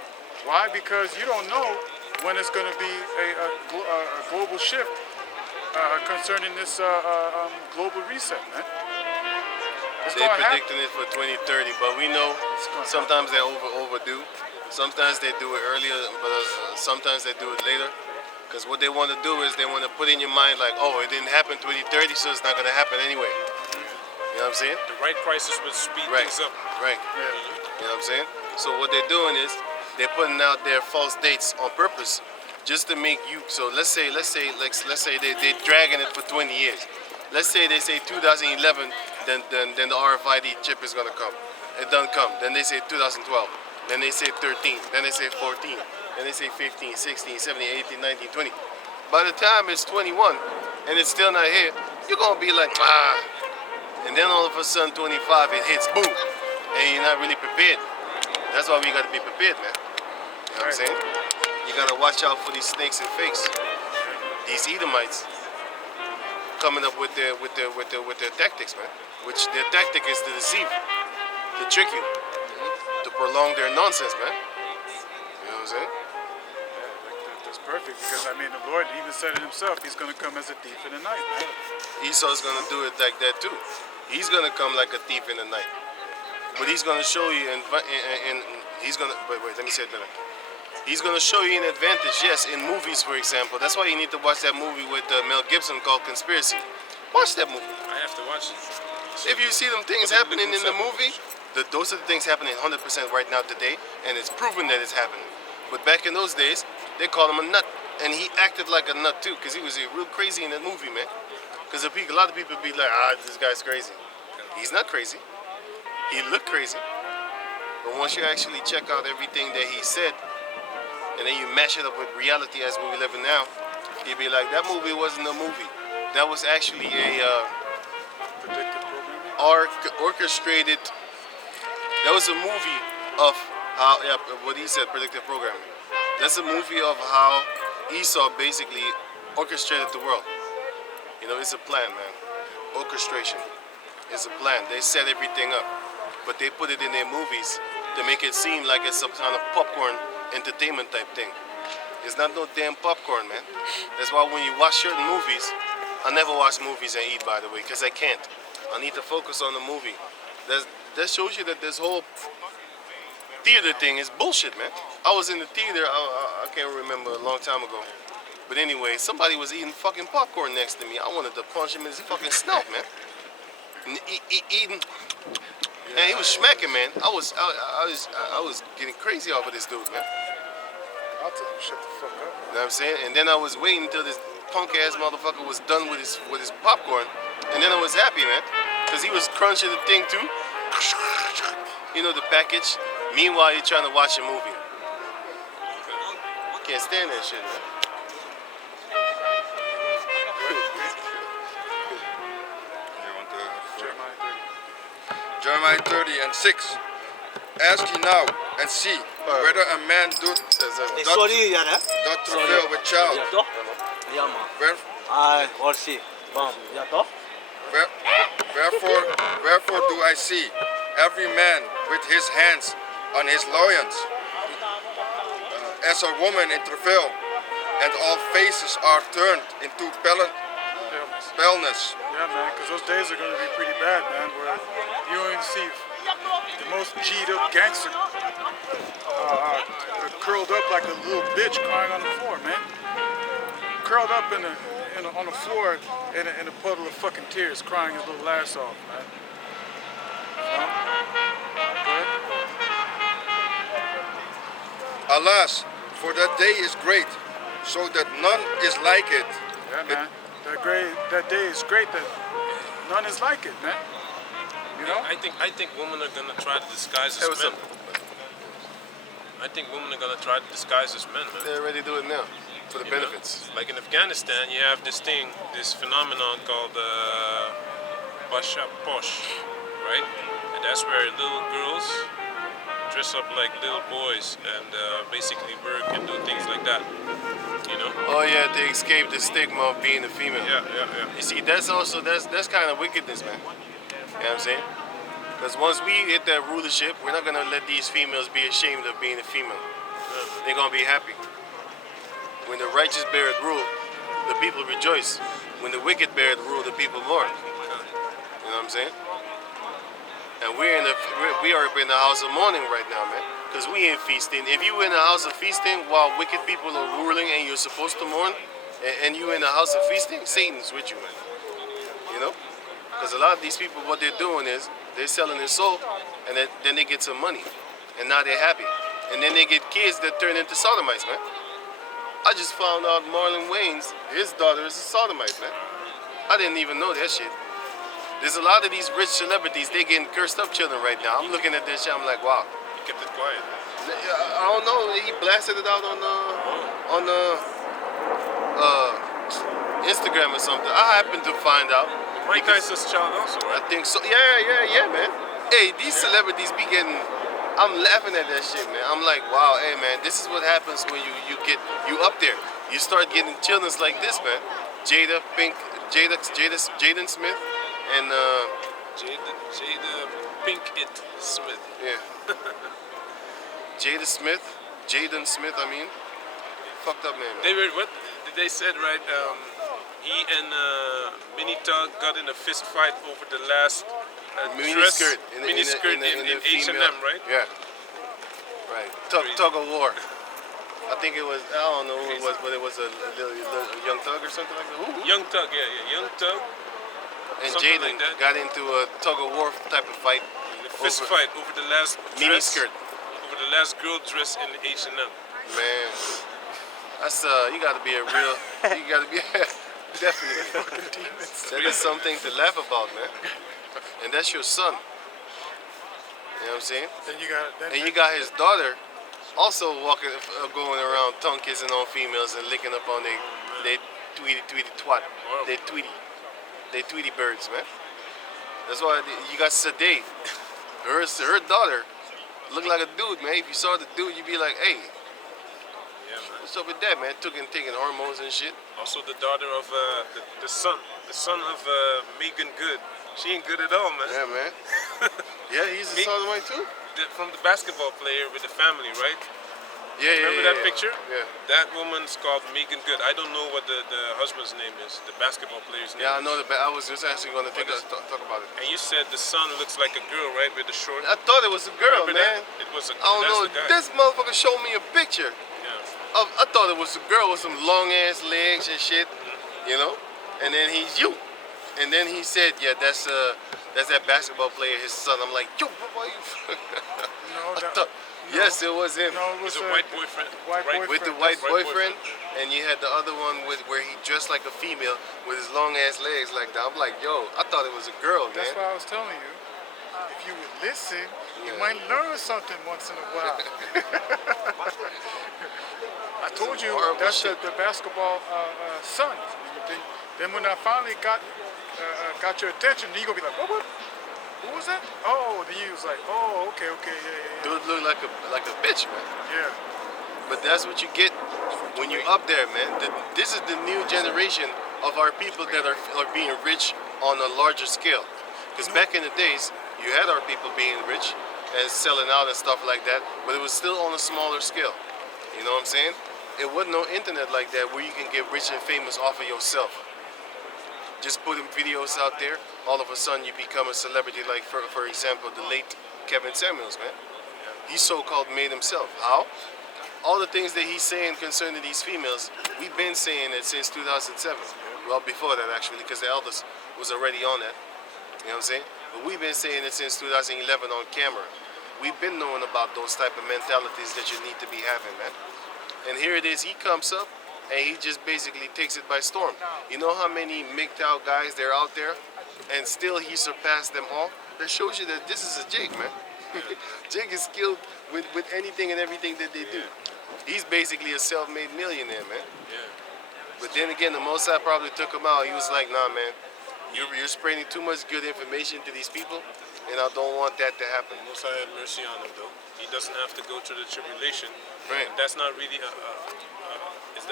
Why? Because you don't know when it's going to be a global shift concerning this global reset, man. It's They're going to happen. predicting it for 2030, but we know sometimes they overdo. Sometimes they do it earlier, but sometimes they do it later. Because what they want to do is they want to put in your mind like, oh, it didn't happen 2030, so it's not going to happen anyway. You know what I'm saying? The right crisis will speed Right. things up. Right. You know what I'm saying? So what they're doing is they're putting out their false dates on purpose, just to make you. So let's say they're dragging it for 20 years. Let's say they say 2011, then the RFID chip is gonna come. It doesn't come. Then they say 2012. Then they say 13. Then they say 14. Then they say 15, 16, 17, 18, 19, 20. By the time it's 21 and it's still not here, you're gonna be like, ah. And then all of a sudden 25, it hits, boom, and you're not really prepared. That's why we gotta be prepared, man. You know what I'm saying? You gotta watch out for these snakes and fakes. These Edomites coming up with their tactics, man. Which their tactic is to deceive, to trick you, to prolong their nonsense, man. You know what I'm saying? That's perfect because I mean the Lord even said it himself. He's going to come as a thief in the night, man. Esau's gonna do it like that too. He's gonna come like a thief in the night, but he's gonna show you, and he's gonna wait. Let me say it better. He's gonna show you an advantage, yes, in movies, for example. That's why you need to watch that movie with Mel Gibson called Conspiracy. Watch that movie. I have to watch it. If you see them things happening in the movie, those are the things happening 100% right now today, and it's proven that it's happening. But back in those days, they called him a nut, and he acted like a nut too, because he was real crazy in that movie, man. Because a lot of people be like, this guy's crazy. He's not crazy. He looked crazy. But once you actually check out everything that he said, and then you mash it up with reality as we live in now, you'd be like, that movie wasn't a movie. That was actually a Predictive programming. orchestrated. That was a movie of how, yeah, what he said, predictive programming. That's a movie of how Esau basically orchestrated the world. You know, it's a plan, man. Orchestration is a plan. They set everything up, but they put it in their movies to make it seem like it's some kind of popcorn entertainment type thing. It's not no damn popcorn, man. That's why when you watch certain movies, I never watch movies and eat, by the way, because I can't. I need to focus on the movie. That shows you that this whole theater thing is bullshit, man. I was in the theater, I can't remember, a long time ago. But anyway, somebody was eating fucking popcorn next to me. I wanted to punch him in his fucking snout, man. And eating, and he was smacking, man. I was getting crazy off of this dude, man. I'll tell him shut the fuck up. You know what I'm saying? And then I was waiting until this punk ass motherfucker was done with his popcorn, and then I was happy, man, because he was crunching the thing too. You know, the package. Meanwhile, you're trying to watch a movie. Can't stand that shit, man. Jeremiah 30 and 6. Ask ye now and see whether a man doth Sorry यार travail with child. या तो या माँ Where- और सी बम या तो Wherefore do I see every man with his hands on his loins, as a woman in travail, and all faces are turned into paleness. Yeah, man, because those days are going to be pretty bad, man, where you don't even see the most G'd up gangster curled up like a little bitch crying on the floor, man. Curled up on the floor in a puddle of fucking tears, crying his little ass off, man. You know? Good. Alas, for that day is great, so that none is like it. Yeah, man. That day is great that none is like it, man. You know? I think women are gonna try to disguise as men. I think women are gonna try to disguise as men, man. They already do it now for the You know? benefits. Like in Afghanistan, you have this thing, this phenomenon called posh, right? And that's where little girls dress up like little boys and basically work and do things like that. You know? Oh yeah, they escape the stigma of being a female. Yeah. You see, that's kind of wickedness, man. You know what I'm saying? Because once we hit that rulership, we're not gonna let these females be ashamed of being a female. They're gonna be happy. When the righteous bear rule, the people rejoice. When the wicked bear rule, the people mourn. You know what I'm saying? And we are up in the house of mourning right now, man. Because we ain't feasting. If you in the house of feasting while wicked people are ruling and you're supposed to mourn, and you in the house of feasting, Satan's with you, man. You know? Because a lot of these people, what they're doing is they're selling their soul, and then they get some money, and now they're happy, and then they get kids that turn into sodomites, man. I just found out Marlon Wayne's his daughter is a sodomite, man. I didn't even know that shit. There's a lot of these rich celebrities, they getting cursed up children right now. I'm looking at this shit, I'm like, wow. You kept it quiet. I don't know. He blasted it out on Instagram or something. I happened to find out. Mike Tyson's child also, I right? think so. Yeah, man. Hey, these celebrities be getting. I'm laughing at that shit, man. I'm like, wow, hey, man, this is what happens when you up there. You start getting childrens like this, man. Jaden Smith, and Jada Pinkett Smith. yeah. Jaden Smith, I mean. Fucked up name. They were what they said, right? He and Mini Tug got in a fist fight over the last Miniskirt in H&M, right? Yeah. Right. Tug of war. I think it was, I don't know who it was, but it was a little young thug or something like that. Who? Young Tug, yeah. Young Tug. And something Jaden like that. got into a tug of war type of fight. A fist fight over the last Miniskirt. Over the last girl dress in H&M. Man. That's, you gotta be a real, you gotta be, Definitely. Fucking demons. That is something to laugh about, man. And that's your son. You know what I'm saying? Then you got then, And you got his daughter also walking, going around tongue kissing on females and licking up on they tweety twat. They tweety birds, man. That's why you got Sade. Her daughter looked like a dude, man. If you saw the dude, you'd be like, hey, Yeah, man. what's up with that, man? Taking hormones and shit. Also, the daughter of the son of Megan Good. She ain't good at all, man. Yeah, man. Yeah, he's a Me- sodomite too. From the basketball player with the family, right? Yeah, Remember that picture? Yeah. That woman's called Megan Good. I don't know what the husband's name is, the basketball player's name. Yeah, I know is. that. I was just actually going to talk about it. And you said the son looks like a girl, right, with the short. I thought it was a girl, Remember man. that? It was a. I don't know. That's the guy. This motherfucker showed me a picture. Yeah. I thought it was a girl with some long ass legs and shit, you know. And then he's you. And then he said, "Yeah, that's that basketball player, his son." I'm like, "Yo, why you?" no, I thought, yes, it was him. no, it was He's a white boyfriend. white Right. boyfriend. With the white White boyfriend, boyfriend. and you had the other one with where he dressed like a female with his long ass legs like that. I'm like, yo, I thought it was a girl, man. That's why I was telling you. If you would listen, you Yeah. might learn something once in a while. I told you horrible that's shit. the basketball son. Then when I finally got your attention, then you gonna be like, what? Who was that? Oh, then you was like, oh, okay, yeah. Dude looked like a bitch, man. Yeah. But that's what you get when you up there, man. This is the new generation of our people that are being rich on a larger scale. Because back in the days, you had our people being rich and selling out and stuff like that, but it was still on a smaller scale. You know what I'm saying? It wasn't no internet like that where you can get rich and famous off of yourself. Just putting videos out there, all of a sudden you become a celebrity. Like for example, the late Kevin Samuels, man. He so-called made himself. How? All the things that he's saying concerning these females, we've been saying it since 2007. Well, before that actually, because the eldest was already on that. You know what I'm saying? But we've been saying it since 2011 on camera. We've been knowing about those type of mentalities that you need to be having, man. And here it is, he comes up and he just basically takes it by storm. You know how many MGTOW guys there are out there, and still he surpassed them all? That shows you that this is a Jake, man. Jake is skilled with anything and everything that they do. He's basically a self-made millionaire, man. Yeah. But then again, the Mossad probably took him out. He was like, nah, man, you're spreading too much good information to these people, and I don't want that to happen. Most High have mercy on him, though. He doesn't have to go through the tribulation. Right. And that's not really is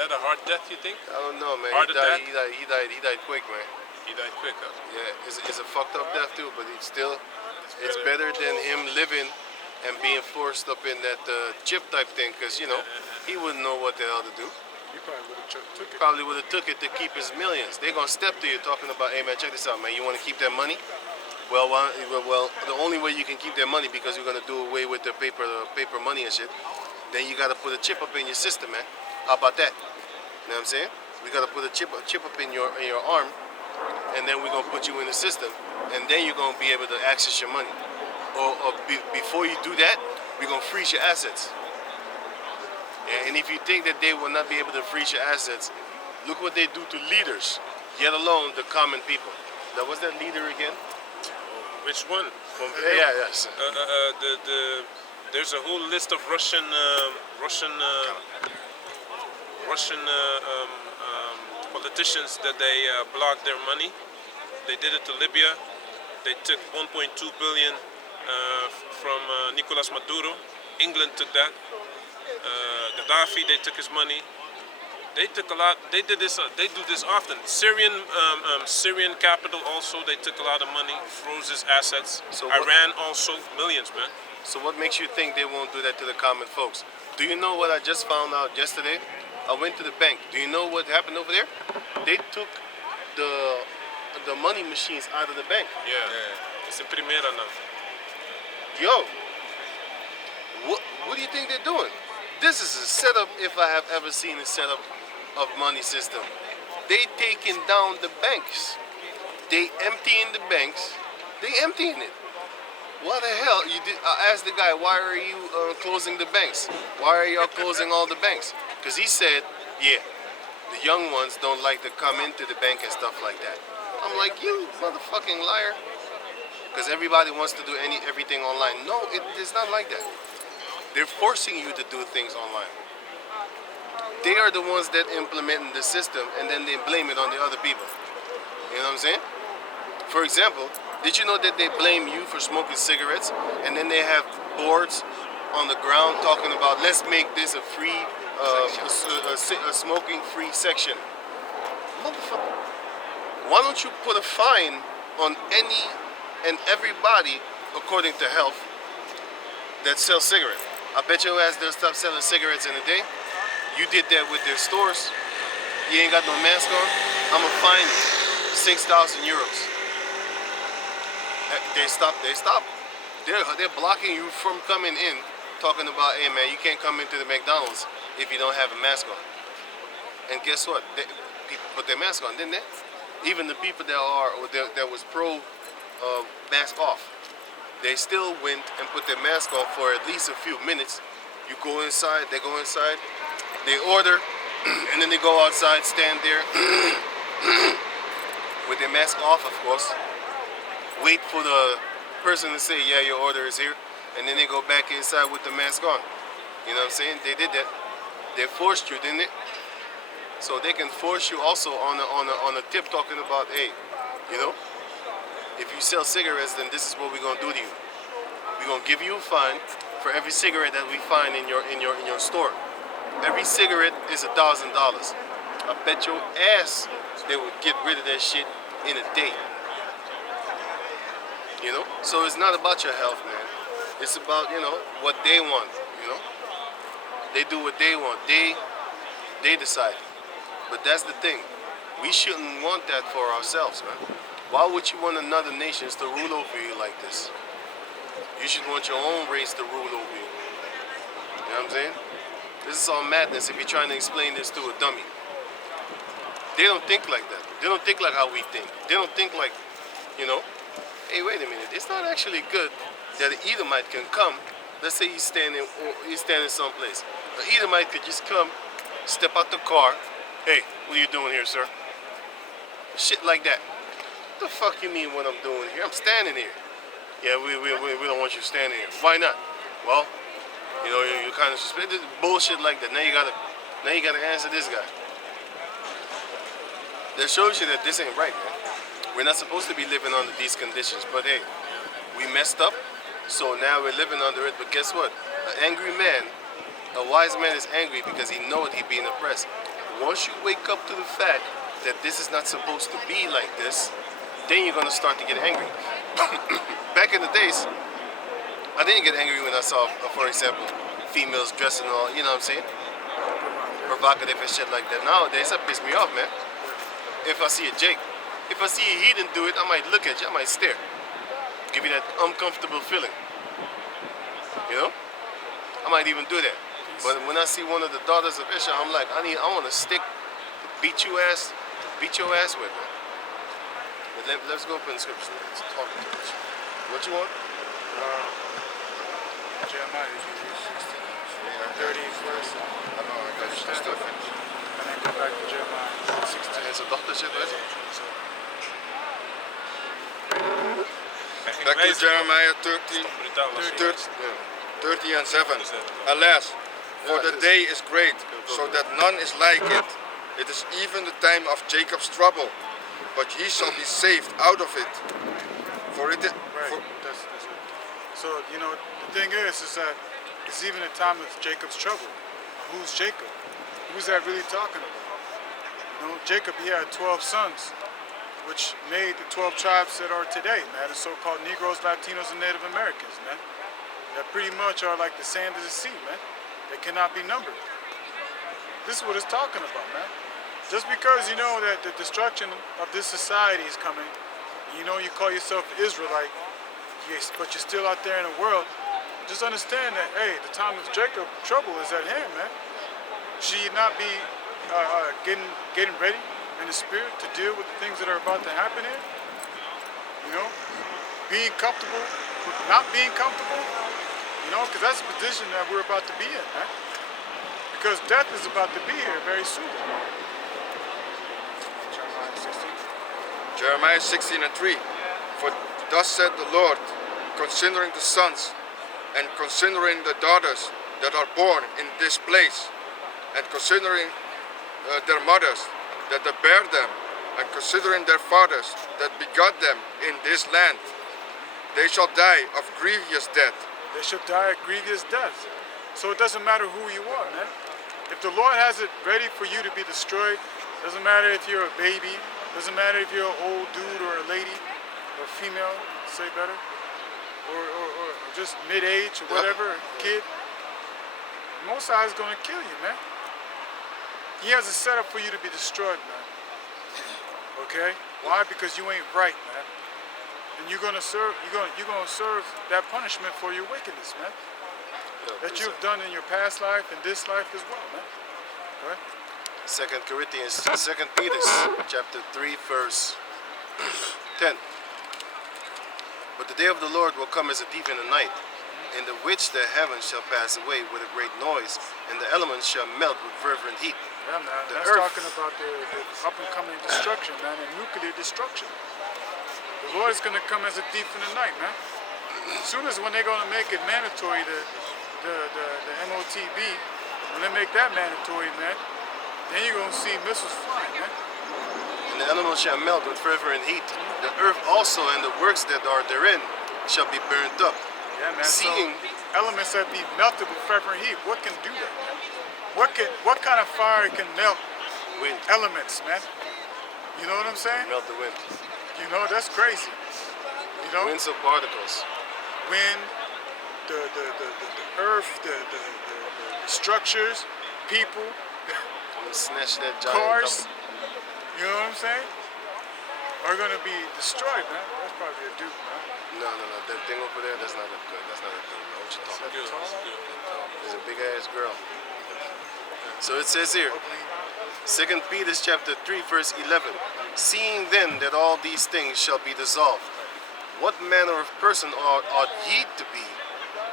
that a hard death, you think? I don't know, man. Heart He died, attack? he died quick, man. He died quick, huh? Yeah, it's a fucked up death too, but it's better than him living and being forced up in that chip type thing, because you know he wouldn't know what the hell to do. You probably would have took it. Probably would have took it to keep his millions. They're gonna step to you talking about, hey man, check this out, man. You want to keep that money? Well, the only way you can keep that money, because we're gonna do away with the paper money and shit. Then you gotta put a chip up in your system, man. How about that? You know what I'm saying? We gotta put a chip up in your arm, and then we're gonna put you in the system, and then you're gonna be able to access your money. Before you do that, we're gonna freeze your assets. And if you think that they will not be able to freeze your assets, look what they do to leaders, yet alone the common people. Now, what's that leader again? Which one? Yes. There's a whole list of Russian politicians that they blocked their money. They did it to Libya. They took 1.2 billion from Nicolas Maduro. England took that. Gaddafi, they took his money. They took a lot. They did this. They do this often. Syrian capital also. They took a lot of money, froze his assets. So what- Iran also, millions, man. So what makes you think they won't do that to the common folks? Do you know what I just found out yesterday? I went to the bank. Do you know what happened over there? They took the money machines out of the bank. Yeah. It's in Primera now. Yo, what do you think they're doing? This is a setup if I have ever seen a setup of money system. They taking down the banks. They emptying the banks. They emptying it. What the hell? I asked the guy, why are you closing the banks? Why are y'all closing all the banks? Because he said, yeah, The young ones don't like to come into the bank and stuff like that. I'm like, you motherfucking liar. Because everybody wants to do everything online. No, it's not like that. They're forcing you to do things online. They are the ones that implement the system and then they blame it on the other people. You know what I'm saying? For example, did you know that they blame you for smoking cigarettes and then they have boards on the ground talking about let's make this a free, a smoking-free section? Motherfucker. Why don't you put a fine on any and everybody, according to health, that sells cigarettes? I bet your ass they'll stop selling cigarettes in a day. You did that with their stores. You ain't got no mask on. I'ma fine you 6,000 euros. They stop. They're blocking you from coming in, talking about, hey man, you can't come into the McDonald's if you don't have a mask on. And guess what? People put their mask on, didn't they? Even the people that was pro mask off, they still went and put their mask on for at least a few minutes. You go inside, they go inside, they order, and then they go outside, stand there with their mask off, of course. Wait for the person to say, yeah, your order is here, and then they go back inside with the mask on. You know what I'm saying? They did that. They forced you, didn't it? So they can force you also on a tip talking about, hey, you know, if you sell cigarettes, then this is what we're gonna do to you. We're gonna give you a fine for every cigarette that we find in your store. Every cigarette is $1,000. I bet your ass they would get rid of that shit in a day. You know? So it's not about your health, man. It's about, you know, what they want, you know? They do what they want. They decide. But that's the thing. We shouldn't want that for ourselves, man. Why would you want another nation to rule over you like this? You should want your own race to rule over you. You know what I'm saying? This is all madness if you're trying to explain this to a dummy. They don't think like that. They don't think like how we think. They don't think like, you know, hey, wait a minute. It's not actually good that an Edomite can come. Let's say he's standing someplace. An Edomite could just come, step out the car. Hey, what are you doing here, sir? Shit like that. What the fuck you mean what I'm doing here? I'm standing here. Yeah, we don't want you standing here. Why not? Well, you know, you're kind of suspended. Bullshit like that. Now you gotta answer this guy. That shows you that this ain't right, man. We're not supposed to be living under these conditions. But hey, we messed up, so now we're living under it. But guess what? An angry man, a wise man is angry because he knows he's being oppressed. Once you wake up to the fact that this is not supposed to be like this, then you're gonna start to get angry. Back in the days, I didn't get angry when I saw, for example, females dressing all, you know what I'm saying? Provocative and shit like that. Nowadays, that piss me off, man. If I see a Jake, if I see a heathen do it, I might look at you, I might stare. Give you that uncomfortable feeling. You know? I might even do that. But when I see one of the daughters of Israel, I'm like, I want a stick to beat your ass with, man. But let's go up in the scriptures. Let's talk to it. What you want? Jeremiah, did you read 16? 30 verse. I know, I got Understand? still finished. And then go back to Jeremiah 16. Hij is een dochtertje, weet je? Back to Jeremiah 13, Brutaal was het. 30 and 7. Alas, for the day is great, so that none is like it. It is even the time of Jacob's trouble, but he shall be saved out of it. For it is, Right. That's it. So, you know, the thing is that it's even a time of Jacob's trouble. Who's Jacob? Who's that really talking about? You know, Jacob, he had 12 sons, which made the 12 tribes that are today, man. The so-called Negroes, Latinos, and Native Americans, man. That pretty much are like the sand of the sea, man. They cannot be numbered. This is what it's talking about, man. Just because you know that the destruction of this society is coming, you know you call yourself Israelite, yes, but you're still out there in the world, just understand that, hey, the time of Jacob trouble is at hand, man. Should you not be getting ready in the spirit to deal with the things that are about to happen here? You know, being comfortable with not being comfortable, you know, because that's the position that we're about to be in, man. Because death is about to be here very soon. Jeremiah 16:3. For thus said the Lord, considering the sons and considering the daughters that are born in this place, and considering their mothers that bear them, and considering their fathers that begot them in this land, they shall die of grievous death. They shall die a grievous death. So it doesn't matter who you are, man. If the Lord has it ready for you to be destroyed, doesn't matter if you're a baby, doesn't matter if you're an old dude or a lady, or female, say better, or just mid-age or whatever, kid, Most High is going to kill you, man. He has a setup for you to be destroyed, man. Okay? Why? Because you ain't right, man. And you're gonna serve that punishment for your wickedness, man. That you've done in your past life and this life as well, man. Right? 2 Peter chapter 3 verse 10. But the day of the Lord will come as a thief in the night, in the which the heavens shall pass away with a great noise, and the elements shall melt with fervent heat. Yeah, man. The That's earth. talking about the up and coming destruction, man, and nuclear destruction. The Lord is going to come as a thief in the night, man. As soon as when they're going to make it mandatory, the MOTB, when they make that mandatory, man, then you're going to see missiles flying, man. And the elements shall melt with fervent heat. The earth also and the works that are therein shall be burnt up. Yeah, man. Seeing So elements that be melted with fervent heat, what can do that, man? What kind of fire can melt wind, elements, man? You know what I'm saying? melt the wind. You know, that's crazy. You know? Winds of particles. Wind, the earth, the structures, people, Snatch that giant cars, up. you know what I'm saying? Are going to be destroyed, man. That's probably a dude, man. No. That thing over there, that's not a good. That's not a good. What you talking Is that about? tall? There's a big ass girl. So it says here, Ugly. 2 Peter chapter 3 verse 11. Seeing then that all these things shall be dissolved, what manner of person ought ye to be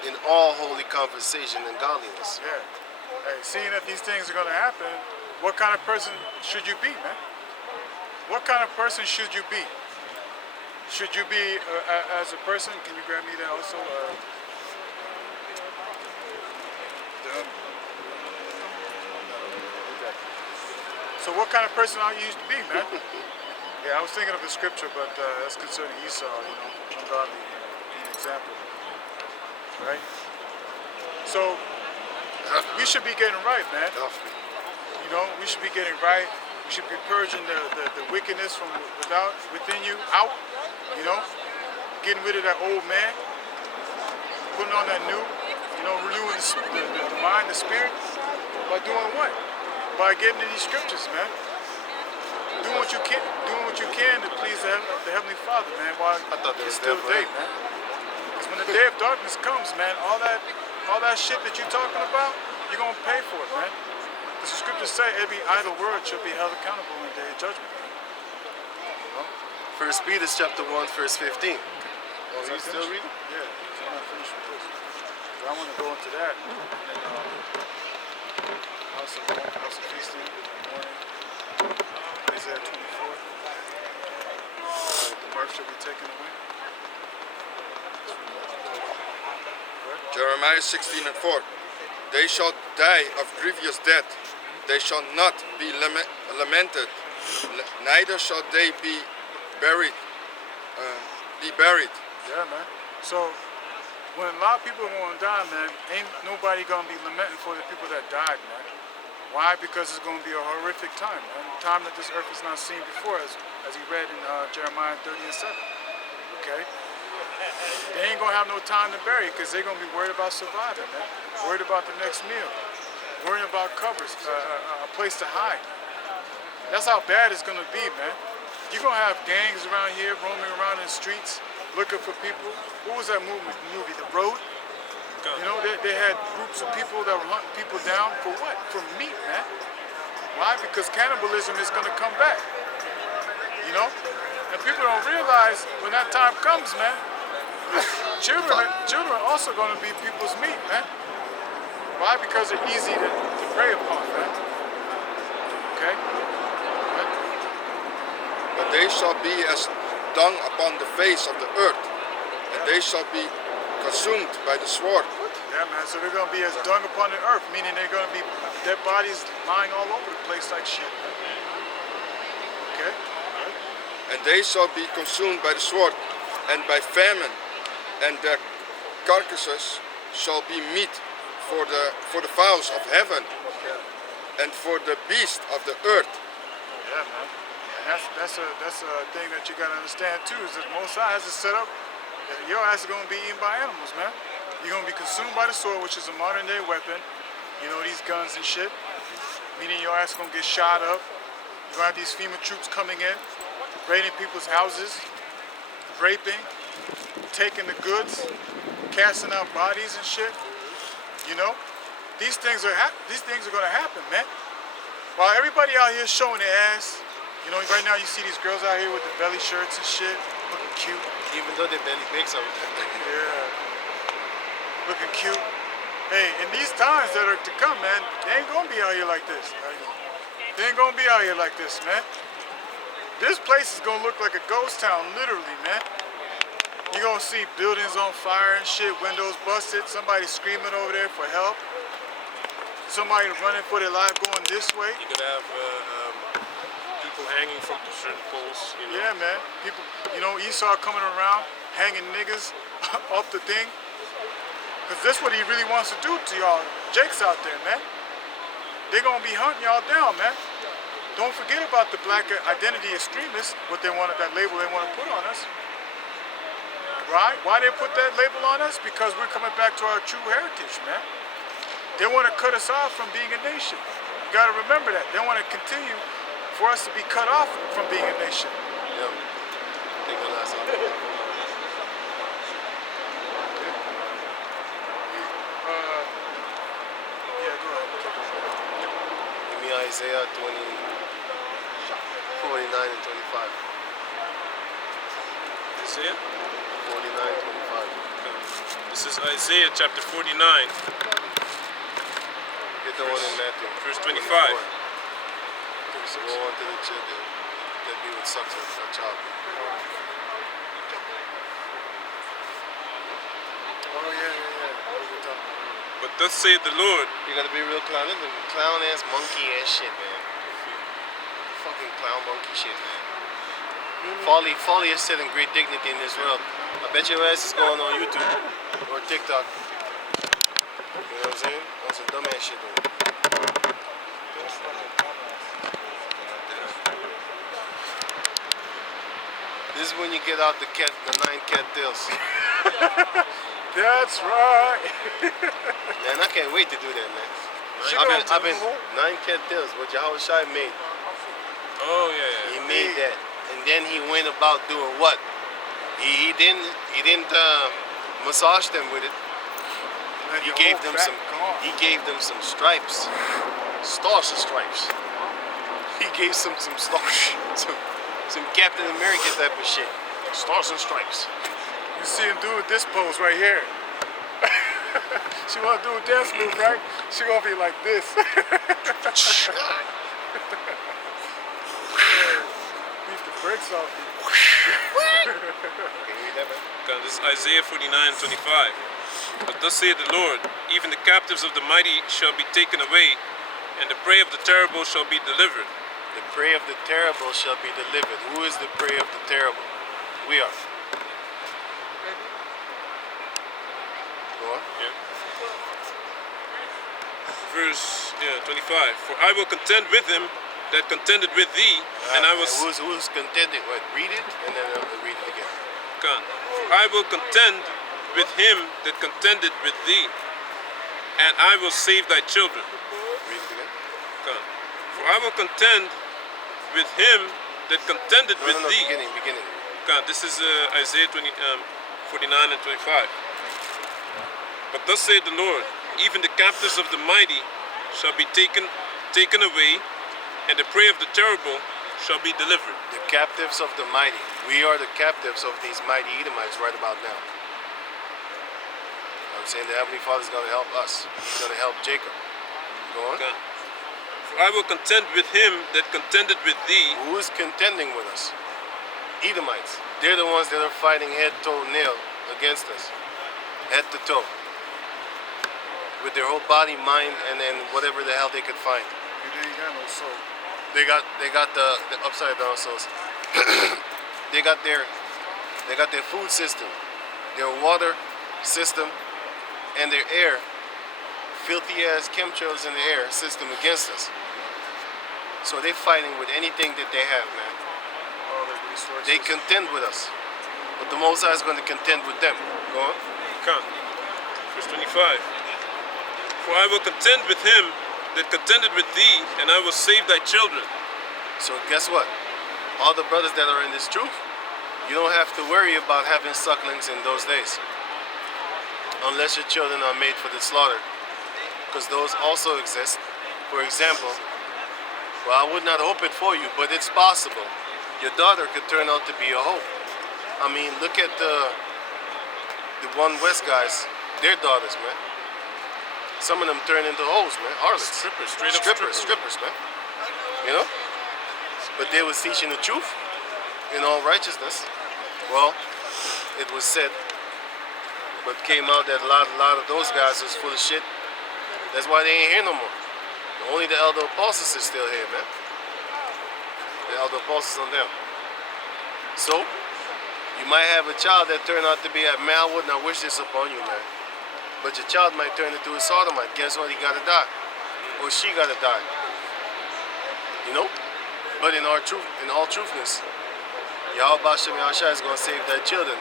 in all holy conversation and godliness? Yeah. Hey, seeing that these things are going to happen, what kind of person should you be, man? What kind of person should you be? Should you be, as a person, can you grab me that also? So what kind of person are you used to be, man? Yeah, I was thinking of the scripture, but that's concerning Esau, you know, ungodly, an example, right? So we should be getting right, man. You know, we should be getting right. We should be purging the wickedness from within you, out. You know, getting rid of that old man, putting on that new. You know, renewing the mind, the spirit, by doing what? By getting in these scriptures, man. Doing what you can to please the Heavenly Father, man, while I thought that it's was still there day, man. Because when the day of darkness comes, man, all that shit that you're talking about, you're gonna pay for it, man. Because the scriptures say every idle word shall be held accountable in the day of judgment, man. You know? 1 Peter chapter 1 verse 15. Oh, Is you that still finished? reading? Yeah, so I'm not finished with this. So I want to go into that. And house of feasting in the morning. Isaiah 24. The mirth shall be taken away. Jeremiah 16:4. They shall die of grievous death. They shall not be lamented, neither shall they be buried. Yeah, man. So when a lot of people are going to die, man, ain't nobody going to be lamenting for the people that died, man. Why? Because it's going to be a horrific time, man. A time that this earth has not seen before, as he read in Jeremiah 30:7. Okay? They ain't going to have no time to bury because they're going to be worried about surviving, man. Worried about the next meal. Worrying about covers, a place to hide. That's how bad it's going to be, man. You're going to have gangs around here roaming around in the streets looking for people. What was that movie, The Road? You know, they had groups of people that were hunting people down for what? For meat, man. Why? Because cannibalism is going to come back. You know? And people don't realize when that time comes, man, children are also going to be people's meat, man. Why? Because they're easy to prey upon, man. Okay? but they shall be as dung upon the face of the earth, and they shall be consumed by the sword. Yeah, man. So they're gonna be as dung upon the earth, meaning they're gonna be dead bodies lying all over the place like shit. Man. Okay. And they shall be consumed by the sword and by famine, and their carcasses shall be meat for the fowls of heaven and for the beast of the earth. Yeah, man. And that's a thing that you gotta understand too, is that Most High has it set up that your ass is gonna be eaten by animals, man. You're gonna be consumed by the sword, which is a modern day weapon. You know, these guns and shit. Meaning your ass gonna get shot up. You're gonna have these FEMA troops coming in, raiding people's houses, raping, taking the goods, casting out bodies and shit. You know, these things are gonna happen, man. While everybody out here showing their ass, you know, right now you see these girls out here with the belly shirts and shit, looking cute. Even though they barely big some. Yeah, looking cute. Hey, in these times that are to come, man, they ain't gonna be out here like this. They ain't gonna be out here like this, man. This place is gonna look like a ghost town, literally, man. You're gonna see buildings on fire and shit, windows busted, somebody screaming over there for help. Somebody running for their life going this way. You could have people hanging from certain poles. You know? Yeah, man. People, you know, Esau coming around, hanging niggas off the thing. Because that's what he really wants to do to y'all. Jake's out there, man. They're gonna be hunting y'all down, man. Don't forget about the black identity extremists, what they wanted, that label they want to put on us. Right? Why they put that label on us? Because we're coming back to our true heritage, man. They want to cut us off from being a nation. You got to remember that. They want to continue for us to be cut off from being a nation. Yeah. Take the last one. Yeah, go ahead. Give me Isaiah 49 and 25. Isaiah? 49, 25. This is Isaiah chapter 49, Get the one in Matthew. verse 25. Go on to the child that be with such a child. Oh, yeah. What are we talking about? But thus saith the Lord, You gotta be real clown. Look at clown ass monkey ass shit, man. Fucking clown monkey shit, man. Folly is still in great dignity in this world. I bet your ass is going on YouTube or TikTok. You know what I'm saying? On some dumb ass shit, man. This is when you get out the 9 cattails. That's right. Man, I can't wait to do that, man. She I've been gonna 9 cattails. What Yahweh Shai made. oh yeah, He made that, and then he went about doing what? He didn't massage them with it. Man, He your gave whole them back some. gone. He gave them some stripes, stars and stripes. He gave some stars, some Captain America type of shit. Stars and stripes. You see him do this pose right here. She want to do a dance move, right? She gonna be like this. Beat the brakes off you. Can you read that, man? Okay, this is Isaiah 49, 25. But thus saith the Lord, even the captives of the mighty shall be taken away, and the prey of the terrible shall be delivered. The prey of the terrible shall be delivered. Who is the prey of the terrible? We are. Go on. Yeah. Verse 25. For I will contend with him that contended with thee, and I will Who's contending? What? Read it and then read it again. For I will contend with him that contended with thee, and I will save thy children. Read it again. For I will contend with him that contended with No, thee. beginning. This is Isaiah 49 and 25. But thus saith the Lord, even the captives of the mighty shall be taken away, and the prey of the terrible shall be delivered. The captives of the mighty. We are the captives of these mighty Edomites right about now. I'm saying the Heavenly Father is going to help us. He's going to help Jacob. Go on. For I will contend with him that contended with thee. Who is contending with us? Edomites. They're the ones that are fighting head, toe, nail against us. Head to toe. With their whole body, mind, and then whatever the hell they could find. They ain't got no soul. They got the upside down souls. they got their food system, their water system, and their air, filthy ass chemtrails in the air system against us. So they're fighting with anything that they have, man. All the resources. They contend with us, but the Most High is going to contend with them. Go on. Come. Verse 25. For I will contend with him that contended with thee, and I will save thy children. So guess what? All the brothers that are in this truth, you don't have to worry about having sucklings in those days. Unless your children are made for the slaughter. Because those also exist. For example, well, I would not hope it for you, but it's possible. Your daughter could turn out to be a hoe. I mean, look at the One West guys, their daughters, man. Some of them turn into hoes, man. Harlots. Strippers, straight up strippers, man. You know? But they was teaching the truth in all righteousness. Well, it was said, but came out that a lot of those guys was full of shit. That's why they ain't here no more. Only the elder apostles is still here, man. The elder apostles on them. So, you might have a child that turned out to be a man. I would not wish this upon you, man. But your child might turn into a sodomite. Guess what? He gotta die. Or she gotta die. You know? But in all truthness, Yahweh Bashem Yahshua is gonna save thy children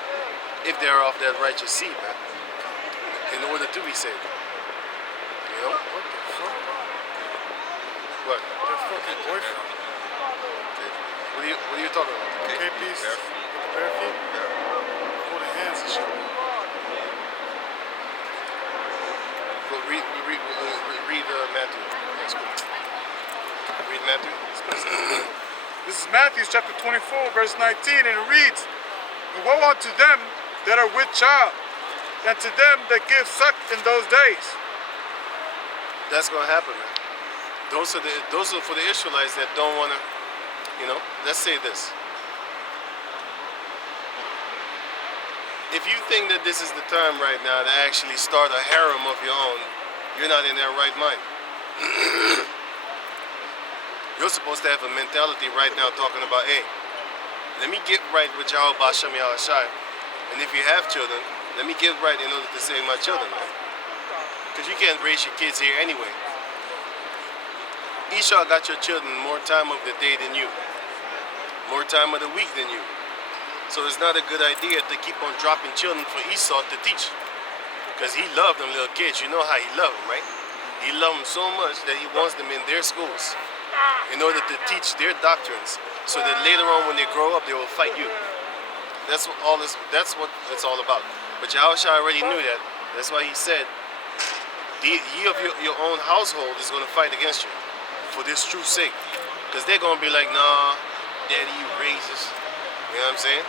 if they are of that righteous seed, man. In order to be saved. You know? What the fuck? What? Their fucking boyfriend. What are you talking about? KP's with the bare feet? Holding hands and shit. Well, read Matthew. Next week. Read Matthew. This is Matthew chapter 24, verse 19, and it reads, and woe unto them that are with child, and to them that give suck in those days. That's gonna happen, man. Those are for the Israelites that don't wanna, you know. Let's say this. If you think that this is the time right now to actually start a harem of your own, you're not in that right mind. You're supposed to have a mentality right now talking about, hey, let me get right with Yahweh Bashem Yahushai. And if you have children, let me get right in order to save my children, man. Because you can't raise your kids here anyway. Esau got your children more time of the day than you. More time of the week than you. So it's not a good idea to keep on dropping children for Esau to teach. Because he loved them little kids. You know how he loved them, right? He loved them so much that he wants them in their schools in order to teach their doctrines so that later on when they grow up, they will fight you. That's what it's all about. But Yahushua already knew that. That's why he said, ye of your own household is going to fight against you for this truth's sake. Because they're going to be like, nah, daddy, you racist. You know what I'm saying?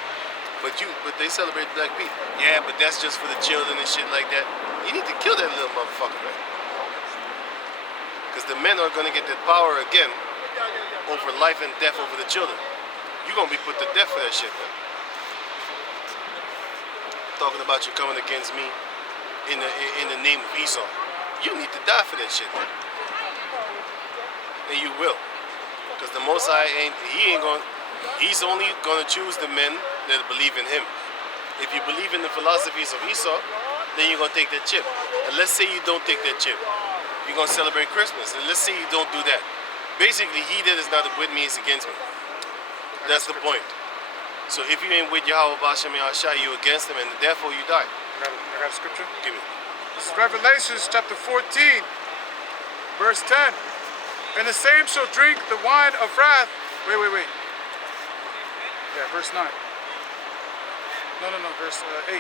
But they celebrate Black people. Yeah, but that's just for the children and shit like that. You need to kill that little motherfucker, man. Because the men are going to get that power again over life and death over the children. You're going to be put to death for that shit, man. Talking about you coming against me in the name of Esau. You need to die for that shit, man. And you will. Because the Most High he's only going to choose the men that believe in him. If you believe in the philosophies of Esau, then you're going to take that chip. And let's say you don't take that chip. You're going to celebrate Christmas. And let's say you don't do that. Basically, he that is not with me is against me. That's the point. So if you ain't with Yahweh Bashem Yahushua, you against him, and therefore you die. I got a scripture. Give me. This is Revelations chapter 14, verse 10. And the same shall drink the wine of wrath. Wait. Yeah, verse 9. No, verse 8.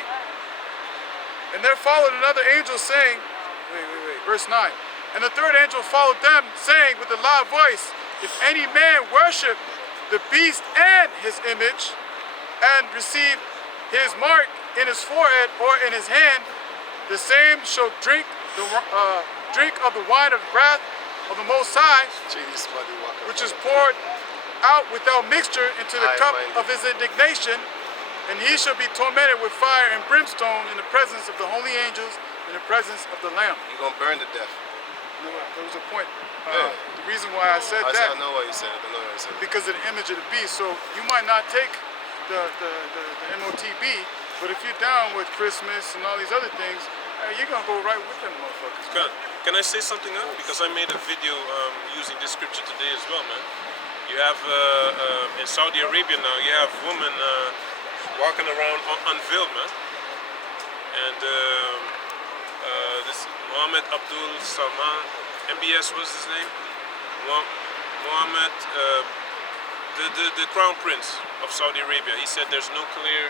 And there followed another angel saying, wait, verse 9. And the third angel followed them, saying with a loud voice, if any man worship the beast and his image, and receive his mark in his forehead or in his hand, the same shall drink of the wine of wrath of the Most High, which is poured out without mixture into the cup High-minded. of his indignation, and he shall be tormented with fire and brimstone in the presence of the holy angels, in the presence of the Lamb. You're gonna burn to death. You know, there was a point. Yeah. The reason why I said I that, know why you said it. I know why you said it. because of the image of the beast. So you might not take the MOTB, but if you're down with Christmas and all these other things, you're gonna go right with them motherfuckers. Can I say something else? Because I made a video using this scripture today as well, man. You have in Saudi Arabia now, you have women walking around unveiled, man. And this Mohammed Abdul Salman, MBS was his name. Mohammed, the crown prince of Saudi Arabia. He said there's no clear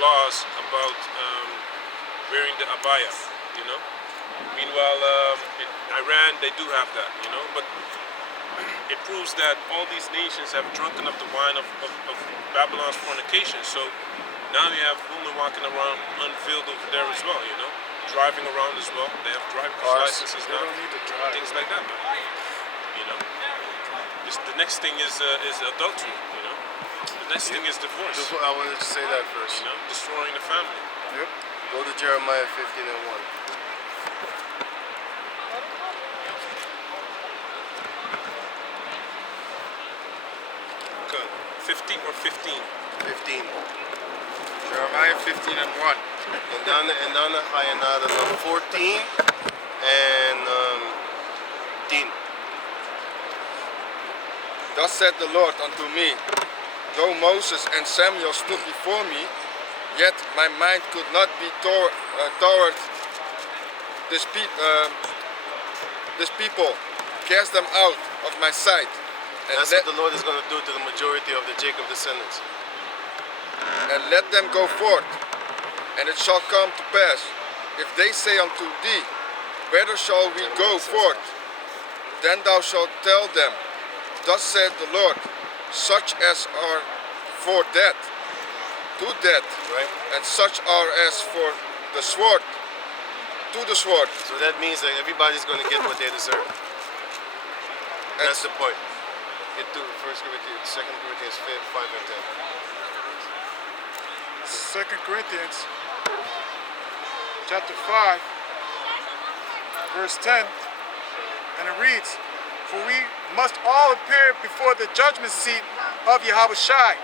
laws about wearing the abaya, you know. Meanwhile, in Iran they do have that, you know. But it proves that all these nations have drunken up the wine of Babylon's fornication. So now you have women walking around unveiled over there as well, you know, driving around as well. They have driver's licenses now, don't need to drive. things like that, man. You know, the next thing is adultery. You know, the next thing is divorce. I wanted to say that first. You know, destroying the family. Yep. Go to Jeremiah 15 and 1. Okay. 15 or 15. 15. Jeremiah 15 and 1. And down the Hayanada 14 and 10. Thus said the Lord unto me, though Moses and Samuel stood before me, yet my mind could not be toward this people. Cast them out of my sight. And That's what the Lord is going to do to the majority of the Jacob descendants. and let them go forth. And it shall come to pass, if they say unto thee, whither shall we go forth? Then thou shalt tell them, thus said the Lord, such as are for death, to death, Right? and such are as for the sword, to the sword. So that means that everybody's going to get what they deserve. That's the point. Get to 1 Corinthians, 2 Corinthians 5 and 10. 2 Corinthians chapter 5, verse 10, and it reads, for we must all appear before the judgment seat of Yahweh Shai,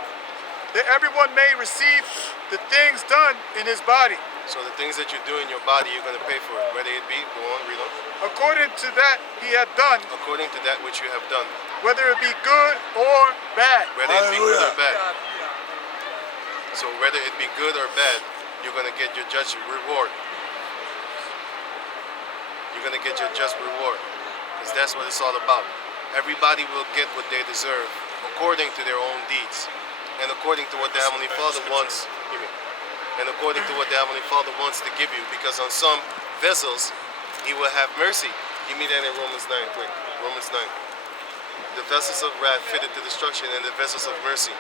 that everyone may receive the things done in his body, So the things that you do in your body, you're going to pay for it. Whether it be, go on, read on. according to that he had done, According to that which you have done. whether it be good or bad. Whether it be good or bad. So whether it be good or bad, you're going to get your just reward. You're going to get your just reward. Because that's what it's all about. Everybody will get what they deserve according to their own deeds. And according to what the Heavenly Father wants. And according to what the Heavenly Father wants to give you. Because on some vessels, He will have mercy. Give me that in Romans 9 quick. Romans 9. The vessels of wrath fitted to destruction and the vessels of mercy.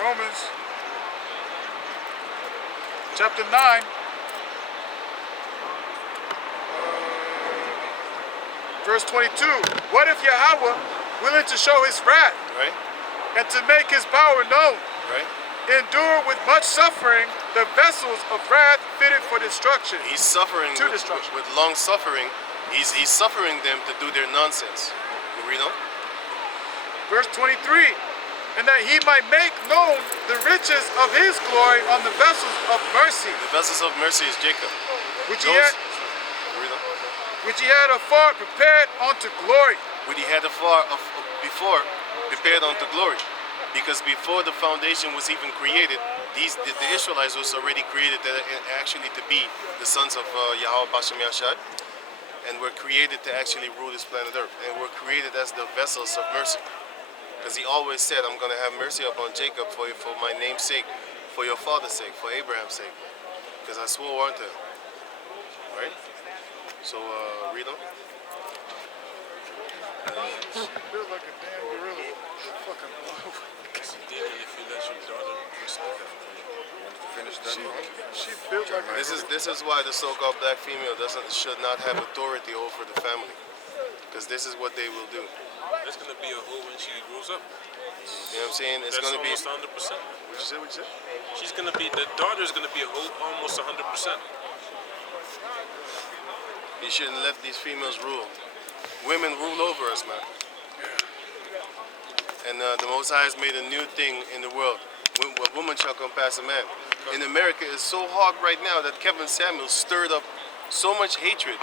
Romans chapter 9, verse 22. What if Yahweh, willing to show his wrath Right? and to make his power known, Right? endure with much suffering the vessels of wrath fitted for destruction? He's suffering To with, destruction. with long suffering. He's suffering them to do their nonsense. You read on? Verse 23. And that he might make known the riches of his glory on the vessels of mercy, The vessels of mercy is Jacob. which he Those, had, read on. which he had afar prepared unto glory. When he had afar before prepared unto glory. Because before the foundation was even created, the Israelites was already created actually to be the sons of Yahweh Bashem Yashad, and were created to actually rule this planet Earth, and were created as the vessels of mercy. Because he always said, I'm going to have mercy upon Jacob for my name's sake, for your father's sake, for Abraham's sake. Because I swore unto him. Right? So, read on. Feels like a damn gorilla. Fucking Demon, if you let your daughter Finish that one. she built like a This is why the so-called black female should not have authority over the family. because this is what they will do. That's gonna be a hoe when she grows up. You know what I'm saying? It's That's gonna be. almost 100%. What you say? What you say? She's gonna be, the daughter's gonna be a hoe almost 100%. You shouldn't let these females rule. Women rule over us, man. And the Most High has made a new thing in the world. A woman shall come past a man. In America, it's so hard right now that Kevin Samuels stirred up so much hatred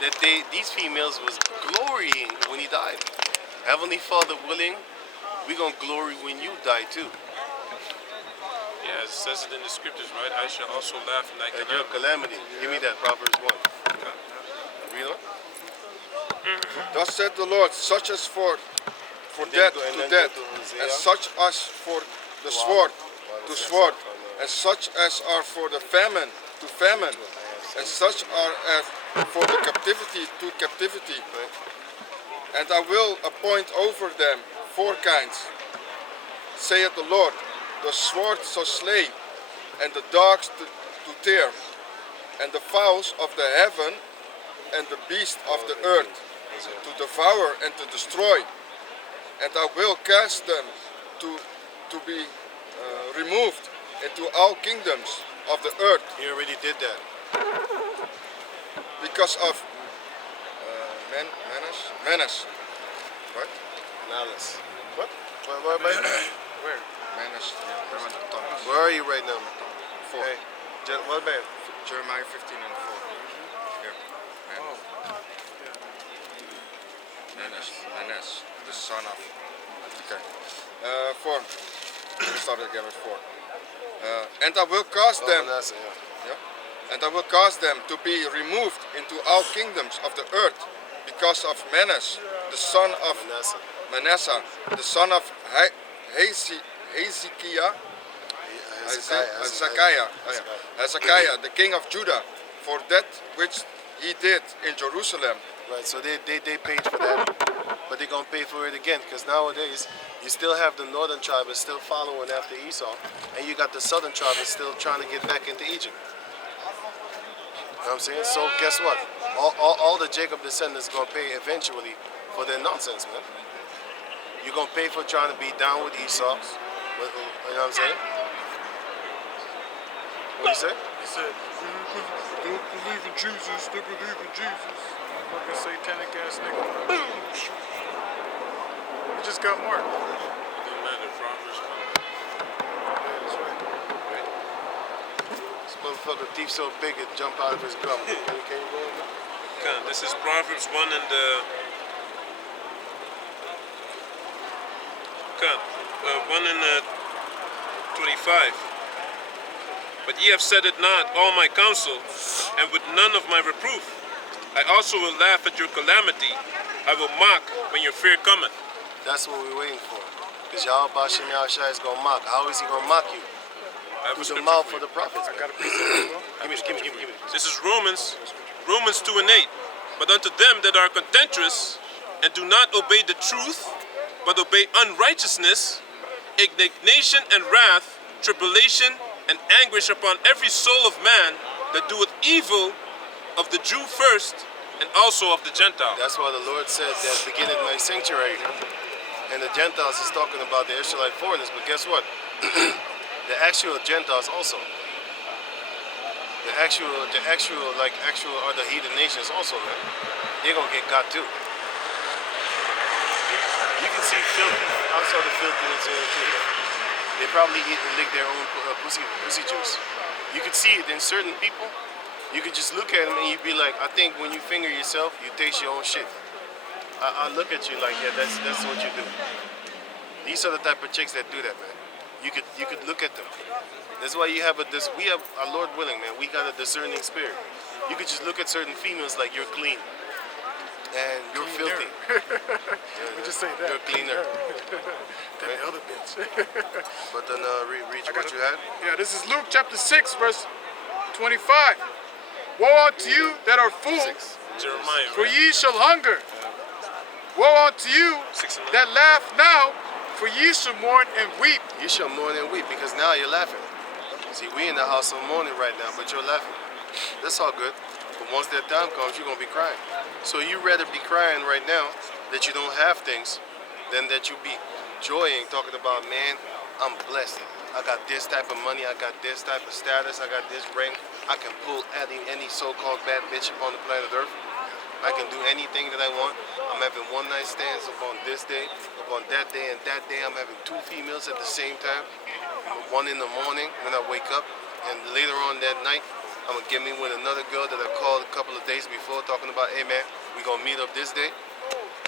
that these females was glorying when he died. Heavenly Father willing, we gonna glory when you die too. Yeah, as it says it in the scriptures, right? I shall also laugh in thy At your calamity. calamity. Give me that, Proverbs 1. Read on. Thus said the Lord, such as for death to death, and such as for the sword to sword, and such as are for the famine to famine, and such are as for the captivity to captivity. And I will appoint over them 4 kinds, saith the Lord, the sword shall slay, and the dogs to tear, and the fowls of the heaven, and the beasts of the earth, to devour and to destroy. And I will cast them to be removed into all kingdoms of the earth. He already did that. Because of menace. What? Malice. What? Where, Where? Menace. where are you right now? 4. Hey, what man? Jeremiah 15 and 4. Here. Menace. The son of. Okay. 4. We start again with 4. And I will cast them. Manasseh, yeah. Yeah. And I will cause them to be removed into all kingdoms of the earth because of Menace, the son of Manasseh, the son of Hezekiah, Hezekiah, the king of Judah, for that which he did in Jerusalem. Right, so they paid for that, but they're going to pay for it again, because nowadays you still have the northern tribe is still following after Esau, and you got the southern tribe is still trying to get back into Egypt. You know what I'm saying? So guess what? All the Jacob descendants going to pay eventually for their nonsense, man. You're going to pay for trying to be down with Esau. You know what I'm saying? What do you say? He said, don't believe in Jesus, they believe in Jesus. Fucking satanic ass nigga. He just got marked. Don't matter, Proverbs. That's right. This motherfucker thief so big it jump out of his gum. Can you go in there? Okay, this is Proverbs 1 and 1 and 25. But ye have said it not, all my counsel, and with none of my reproof. I also will laugh at your calamity. I will mock when your fear cometh. That's what we're waiting for. Because Yahweh Bashem Yahushua is going to mock. How is he going to mock you? I have a Through the scripture mouth for of you. the prophets. I got a piece of it, bro. Give me. This is Romans 2 and 8. But unto them that are contentious, and do not obey the truth, but obey unrighteousness, indignation and wrath, tribulation and anguish upon every soul of man that doeth evil, of the Jew first, and also of the Gentile. That's why the Lord said that beginning my sanctuary. And the Gentiles is talking about the Israelite foreigners, but guess what? The actual Gentiles also. The actual are the heathen nations also, man. They're gonna get got too. You can see filthy outside the filthiness in it too. They probably eat and lick their own pussy juice. You could see it in certain people. You could just look at them and you'd be like, I think when you finger yourself, you taste your own shit. I look at you like, yeah, that's what you do. These are the type of chicks that do that, man. You could look at them. That's why we have our Lord willing, man. We got a discerning spirit. You could just look at certain females like you're clean and you're filthy. We just say that. You're cleaner. Than the other bitch. But then read what you had. Yeah, this is Luke chapter 6, verse 25. Woe unto you that are fools, Jeremiah, for right? ye shall hunger. Woe unto you 6 and 11. that laugh now, for ye shall mourn and weep. You shall mourn and weep because now you're laughing. See, we in the house of mourning right now, but you're laughing. That's all good. But once that time comes, you're going to be crying. So you rather be crying right now that you don't have things than that you be joying, talking about, man, I'm blessed. I got this type of money, I got this type of status, I got this ring. I can pull any so-called bad bitch upon the planet Earth. I can do anything that I want. I'm having one night stands upon this day, upon that day, and that day I'm having 2 females at the same time. One in the morning when I wake up, and later on that night, I'm gonna get me with another girl that I called a couple of days before, talking about, hey man, we gonna meet up this day.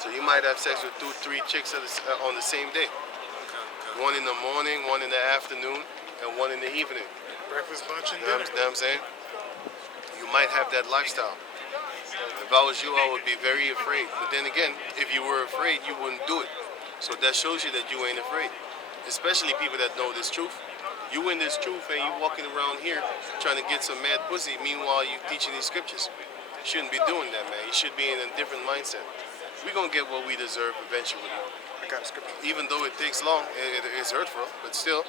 So you might have sex with 2, 3 chicks on the same day. One in the morning, one in the afternoon, and one in the evening. Breakfast, lunch, and You know dinner. what I'm saying? You might have that lifestyle. If I was you, I would be very afraid. But then again, if you were afraid, you wouldn't do it. So that shows you that you ain't afraid. Especially people that know this truth. You in this truth and you walking around here trying to get some mad pussy. Meanwhile, you teaching these scriptures. You shouldn't be doing that, man. You should be in a different mindset. We're going to get what we deserve eventually. I got a scripture. Even though it takes long, it's hurtful, but still,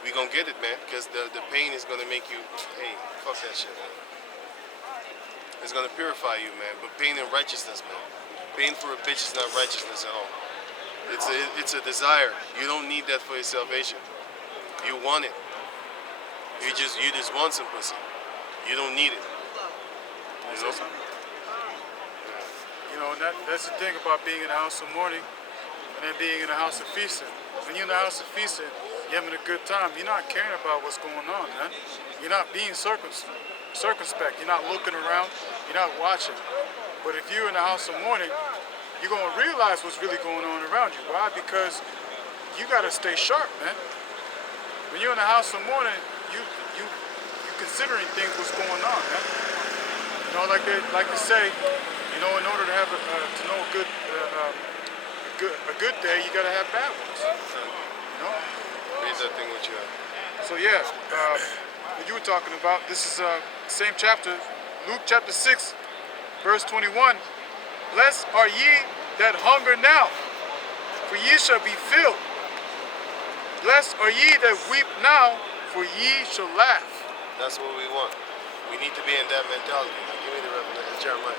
we gonna get it, man, because the pain is gonna make you, hey, fuck that shit, man. It's gonna purify you, man, but pain and righteousness, man. Pain for a bitch is not righteousness at all. It's a desire. You don't need that for your salvation. You want it. You just want some pussy. You don't need it. You know? You know, and that's the thing about being in the house of mourning and then being in the house of feasting. When you're in the house of feasting, you're having a good time. You're not caring about what's going on, man. You're not being circumspect. You're not looking around. You're not watching. But if you're in the house of mourning, you're going to realize what's really going on around you. Why? Because you got to stay sharp, man. When you're in the house of mourning, you considering things what's going on, man. You know, like they say, you know, in order to have to know a good day, you got to have bad ones. You know. Read that thing what you have. So yeah, what you were talking about, this is same chapter, Luke chapter 6, verse 21. Blessed are ye that hunger now, for ye shall be filled. Blessed are ye that weep now, for ye shall laugh. That's what we want. We need to be in that mentality. Now, give me the revelation, Jeremiah.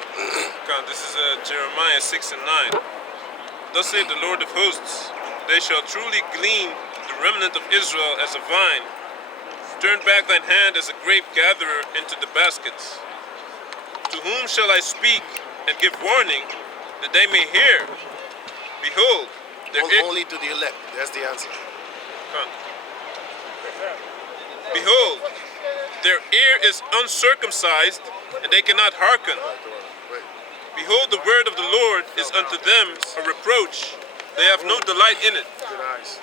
This is Jeremiah 6 and 9. Thus saith the Lord of hosts, they shall truly glean the remnant of Israel as a vine. Turn back thine hand as a grape gatherer into the baskets. To whom shall I speak and give warning, that they may hear? Behold, their ear... Only to the elect. That's the answer. Behold, their ear is uncircumcised, and they cannot hearken. Wait. Behold, the word of the Lord is unto them a reproach. They have no delight in it. Good eyes.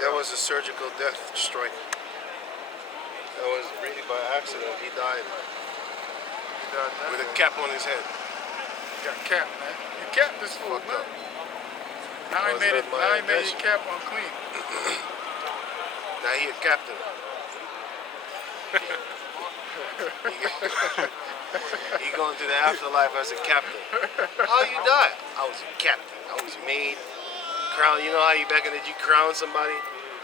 That was a surgical death strike. That was really by accident. He died with a cap on his head. Got capped, man. You capped this fool, Fucked man. up. Now he was made it. not my Now he made his intention. cap unclean. Now he a captain. He going to the afterlife as a captain. How you die? I was a captain. I was made crown. You know how you back in the you crown somebody?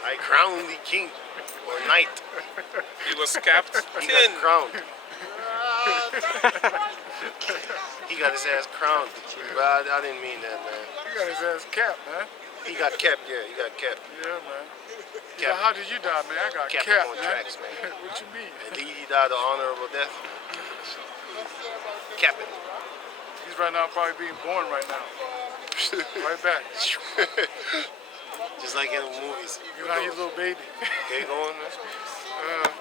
I crowned the king or knight. He was capped. He got crowned. He got his ass crowned. But I didn't mean that, man. He got his ass capped, man. He got kept, yeah. He got kept. Yeah, man. He's Cap. like, how did you die, man? I got Cap capped, on man. tracks, man. What you mean? And he died an honorable death. Captain. He's right now probably being born right now. Right back. Just like in the movies. You know, he's a little baby. Okay, go on, man.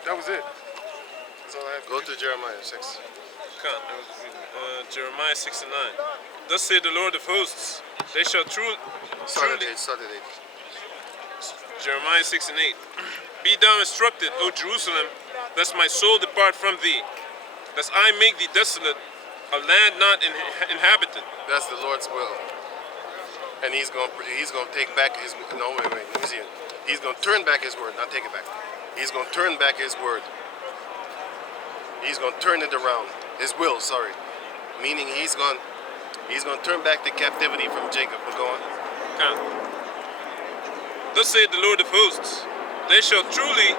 That was it. That's all I have. Go to Jeremiah 6. Jeremiah 6 and 9. Thus saith the Lord of hosts, they shall truly... Saturday. Jeremiah 6 and 8. Be thou instructed, O Jerusalem, lest my soul depart from thee, lest I make thee desolate, a land not inhabited. That's the Lord's will. And he's going to take back his... No, wait. Let me see it. He's going to turn back his word, not take it back. He's going to turn back his word. He's going to turn it around. His will, sorry. Meaning he's going to turn back the captivity from Jacob. Go on. Thus saith the Lord of hosts, they shall truly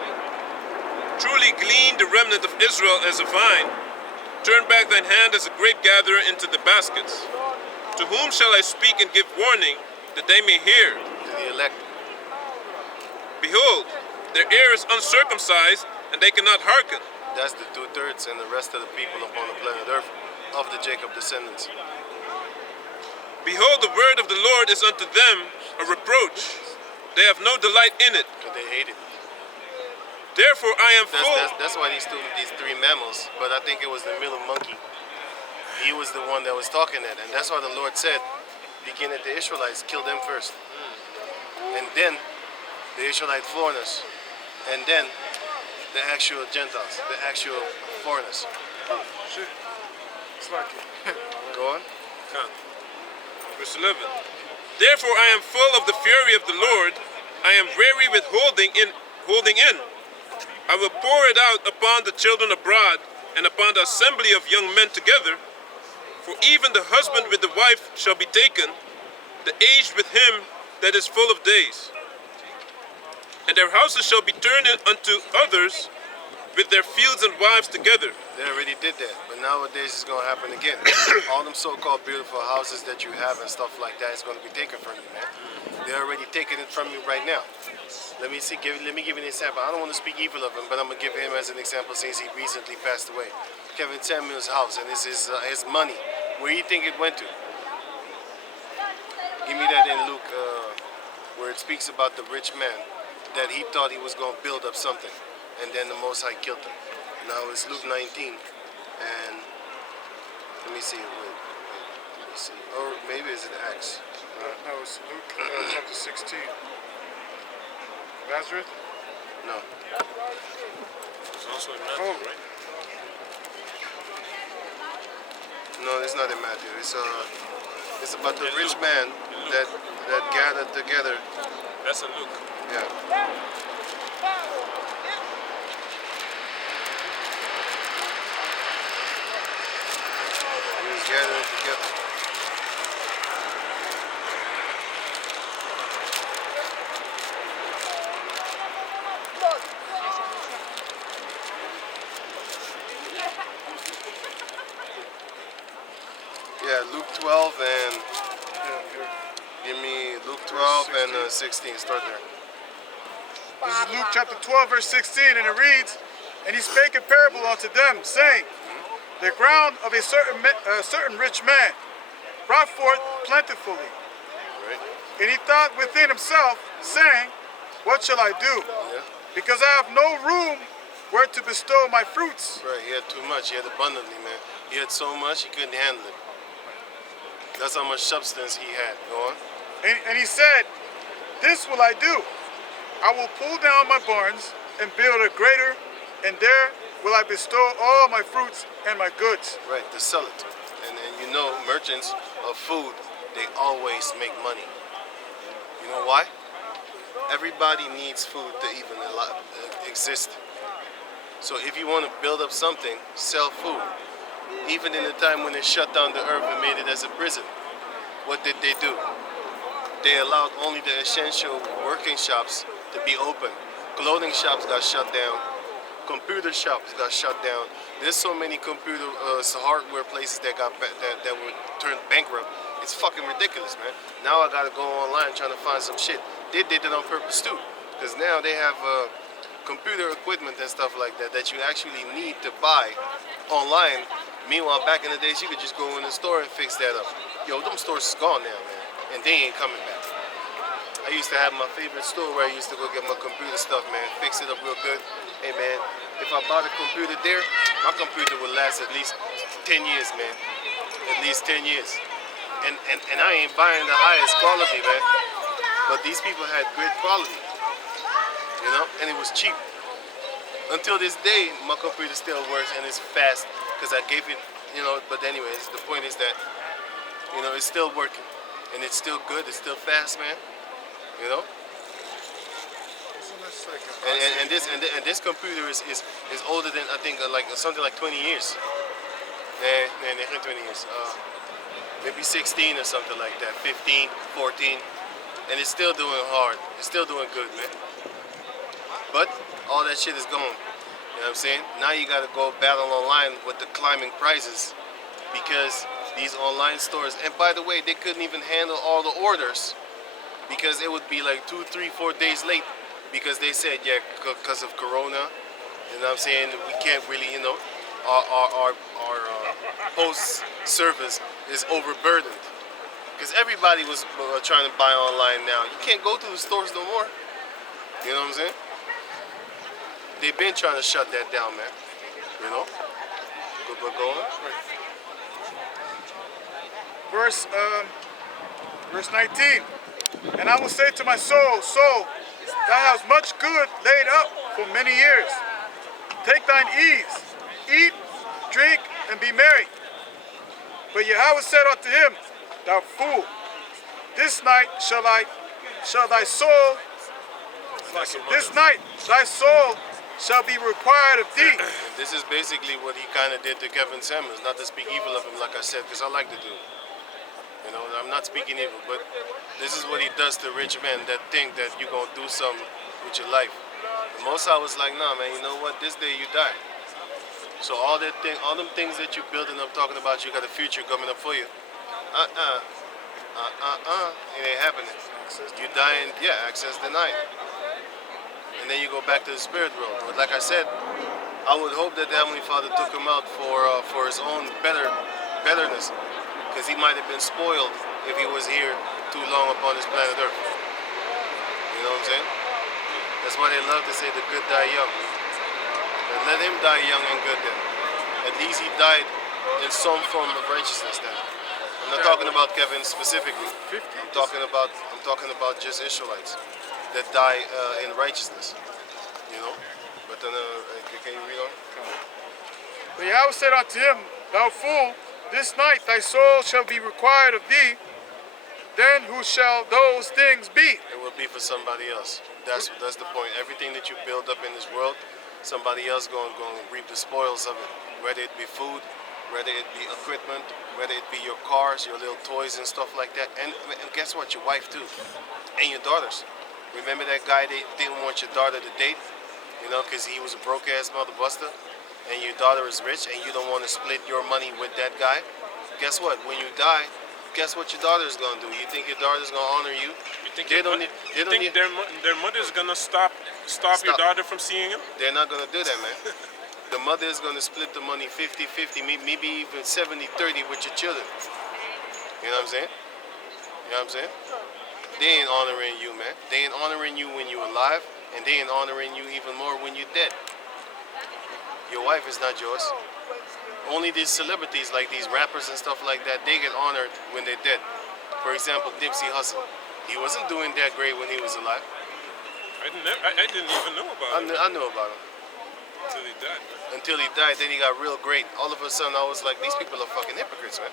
truly glean the remnant of Israel as a vine. Turn back thine hand as a grape gatherer into the baskets. To whom shall I speak and give warning, that they may hear? To the elect. Behold, their ear is uncircumcised, and they cannot hearken. That's the 2/3 and the rest of the people upon the planet Earth of the Jacob descendants. Behold, the word of the Lord is unto them a reproach. They have no delight in it. But they hate it. Therefore I am full. That's why these three mammals, but I think it was the middle monkey. He was the one that was talking that, and that's why the Lord said, begin at the Israelites, kill them first. And then the Israelite foreigners, and then the actual Gentiles, the actual foreigners. Shit. It's like it. Go on. Verse 11. Therefore I am full of the fury of the Lord. I am weary with holding in. I will pour it out upon the children abroad, and upon the assembly of young men together. For even the husband with the wife shall be taken, the aged with him that is full of days. And their houses shall be turned unto others, with their fields and wives together. They already did that, but nowadays it's going to happen again. All them so-called beautiful houses that you have and stuff like that is going to be taken from you, man. They're already taking it from you right now. Let me give an example. I don't want to speak evil of him, but I'm going to give him as an example since he recently passed away. Kevin Samuel's house and his money. Where do you think it went to? Give me that in Luke, where it speaks about the rich man, that he thought he was going to build up something, and then the Most High killed him. Now it's Luke 19, and let me see. Wait. Let me see. Or maybe it's in Acts. No, it's Luke chapter 16. Lazarus? No. It's also in Matthew, Oh. right? No, it's not in Matthew. It's about the rich man that gathered together. That's in Luke. Yeah. He was gathering together. Yeah, Luke 12 and give me Luke 12 and 16. Start there. This is Luke chapter 12, verse 16, and it reads, And he spake a parable unto them, saying, The ground of a certain rich man brought forth plentifully. Right? And he thought within himself, saying, What shall I do? Yeah. Because I have no room where to bestow my fruits. Right. He had too much. He had abundantly, man. He had so much he couldn't handle it. That's how much substance he had. Go on. And he said, This will I do. I will pull down my barns and build a greater, and there will I bestow all my fruits and my goods. Right, to sell it. And you know, merchants of food, they always make money. You know why? Everybody needs food to even exist. So if you want to build up something, sell food. Even in the time when they shut down the earth and made it as a prison, what did they do? They allowed only the essential working shops to be open. Clothing shops got shut down. Computer shops got shut down. There's so many computer hardware places that that were turned bankrupt. It's fucking ridiculous, man. Now I gotta go online trying to find some shit. They did it on purpose too, because now they have computer equipment and stuff like that that you actually need to buy online. Meanwhile, back in the days, you could just go in the store and fix that up. Yo, them stores is gone now, man, and they ain't coming back. I used to have my favorite store where I used to go get my computer stuff, man, fix it up real good. Hey, man, if I bought a computer there, my computer would last at least 10 years, man. At least 10 years. And I ain't buying the highest quality, man. But these people had great quality, you know, and it was cheap. Until this day, my computer still works and it's fast because I gave it, you know, but anyways, the point is that, you know, it's still working and it's still good, it's still fast, man, you know. And this computer is older than, I think, like something like 20 years. Nah, 20 years. Maybe 16 or something like that, 15, 14, and it's still doing hard. It's still doing good, man. But all that shit is gone. You know what I'm saying? Now you got to go battle online with the climbing prices because these online stores, and by the way, they couldn't even handle all the orders because it would be like 2, 3, 4 days late because they said, yeah, because of Corona, you know what I'm saying, we can't really, our post service is overburdened because everybody was trying to buy online now. You can't go to the stores no more. You know what I'm saying? They've been trying to shut that down, man. You know? But go on. Verse 19. And I will say to my soul, soul, thou hast much good laid up for many years. Take thine ease, eat, drink, and be merry. But Yahweh said unto him, thou fool, this night shall thy soul, this night thy soul shall be required of thee. This is basically what he kind of did to Kevin Samuels. Not to speak evil of him, like I said, because I like the dude. You know, I'm not speaking evil, but this is what he does to rich men that think that you're going to do something with your life. And Mosai was like, nah, man, you know what? This day you die. So all them things that you're building up, talking about, you got a future coming up for you. It ain't happening. You die and, yeah, access denied. And then you go back to the spirit world. But like I said, I would hope that the Heavenly Father took him out for his own betterness. Because he might have been spoiled if he was here too long upon this planet Earth. You know what I'm saying? That's why they love to say the good die young. And let him die young and good then. At least he died in some form of righteousness then. I'm not talking about Kevin specifically. I'm talking about just Israelites that die in righteousness. You know? But then, can you read on? But Yahweh said unto him, thou fool, this night thy soul shall be required of thee. Then who shall those things be? It will be for somebody else. That's the point. Everything that you build up in this world, somebody else going to reap the spoils of it. Whether it be food, whether it be equipment, whether it be your cars, your little toys and stuff like that. And guess what? Your wife too. And your daughters. Remember that guy they didn't want your daughter to date? You know, because he was a broke-ass mother buster? And your daughter is rich and you don't want to split your money with that guy? Guess what? When you die, guess what your daughter is going to do? You think your daughter is going to honor you? You think their mother is gonna stop your daughter from seeing him? They're not going to do that, man. The mother is going to split the money 50-50, maybe even 70-30 with your children. You know what I'm saying? You know what I'm saying? They ain't honoring you, man. They ain't honoring you when you're alive, and they ain't honoring you even more when you're dead. Your wife is not yours. Only these celebrities, like these rappers and stuff like that, they get honored when they're dead. For example, Nipsey Hussle. He wasn't doing that great when he was alive. I didn't even know about him I knew about him. until he died. Until he died, then he got real great. All of a sudden, I was like, these people are fucking hypocrites, man.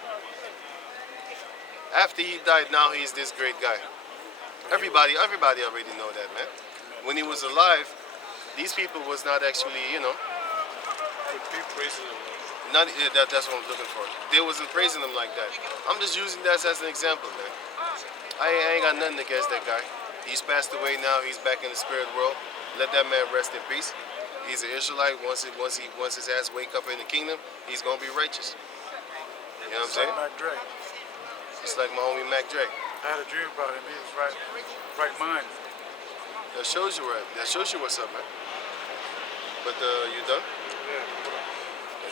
After he died, now he's this great guy. Everybody already know that, man. When he was alive, these people was not actually, But people praising him. that's what I'm looking for. They wasn't praising him like that. I'm just using that as an example, man. I ain't got nothing against that guy. He's passed away now. He's back in the spirit world. Let that man rest in peace. He's an Israelite. Once his ass wake up in the kingdom, he's gonna be righteous. You know what I'm saying? Mac Dre. It's like my homie Mac Dre. I had a dream about him. He was right mind. That shows you what's up, man. But you done? Yeah.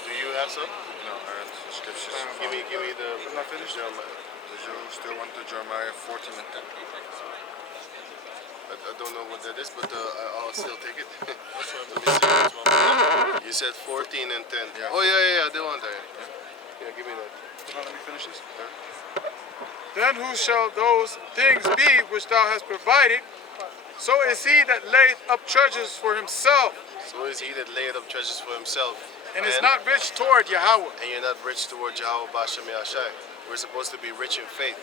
Do you have some? No, I had scriptures. Give me the. I'm not finished. Jeremiah. Did you still want the Jeremiah 14 and 10? I don't know what that is, but I'll still take it. Let me see. You said 14 and 10. Yeah. Oh yeah, they want that. Yeah, give me that. Let me finish this. Then who shall those things be which thou hast provided? So is he that layeth up treasures for himself, So is he that layeth up treasures for himself, and is not rich toward Yahweh. and you're not rich toward Jehovah Bashem Yashai. We're supposed to be rich in faith.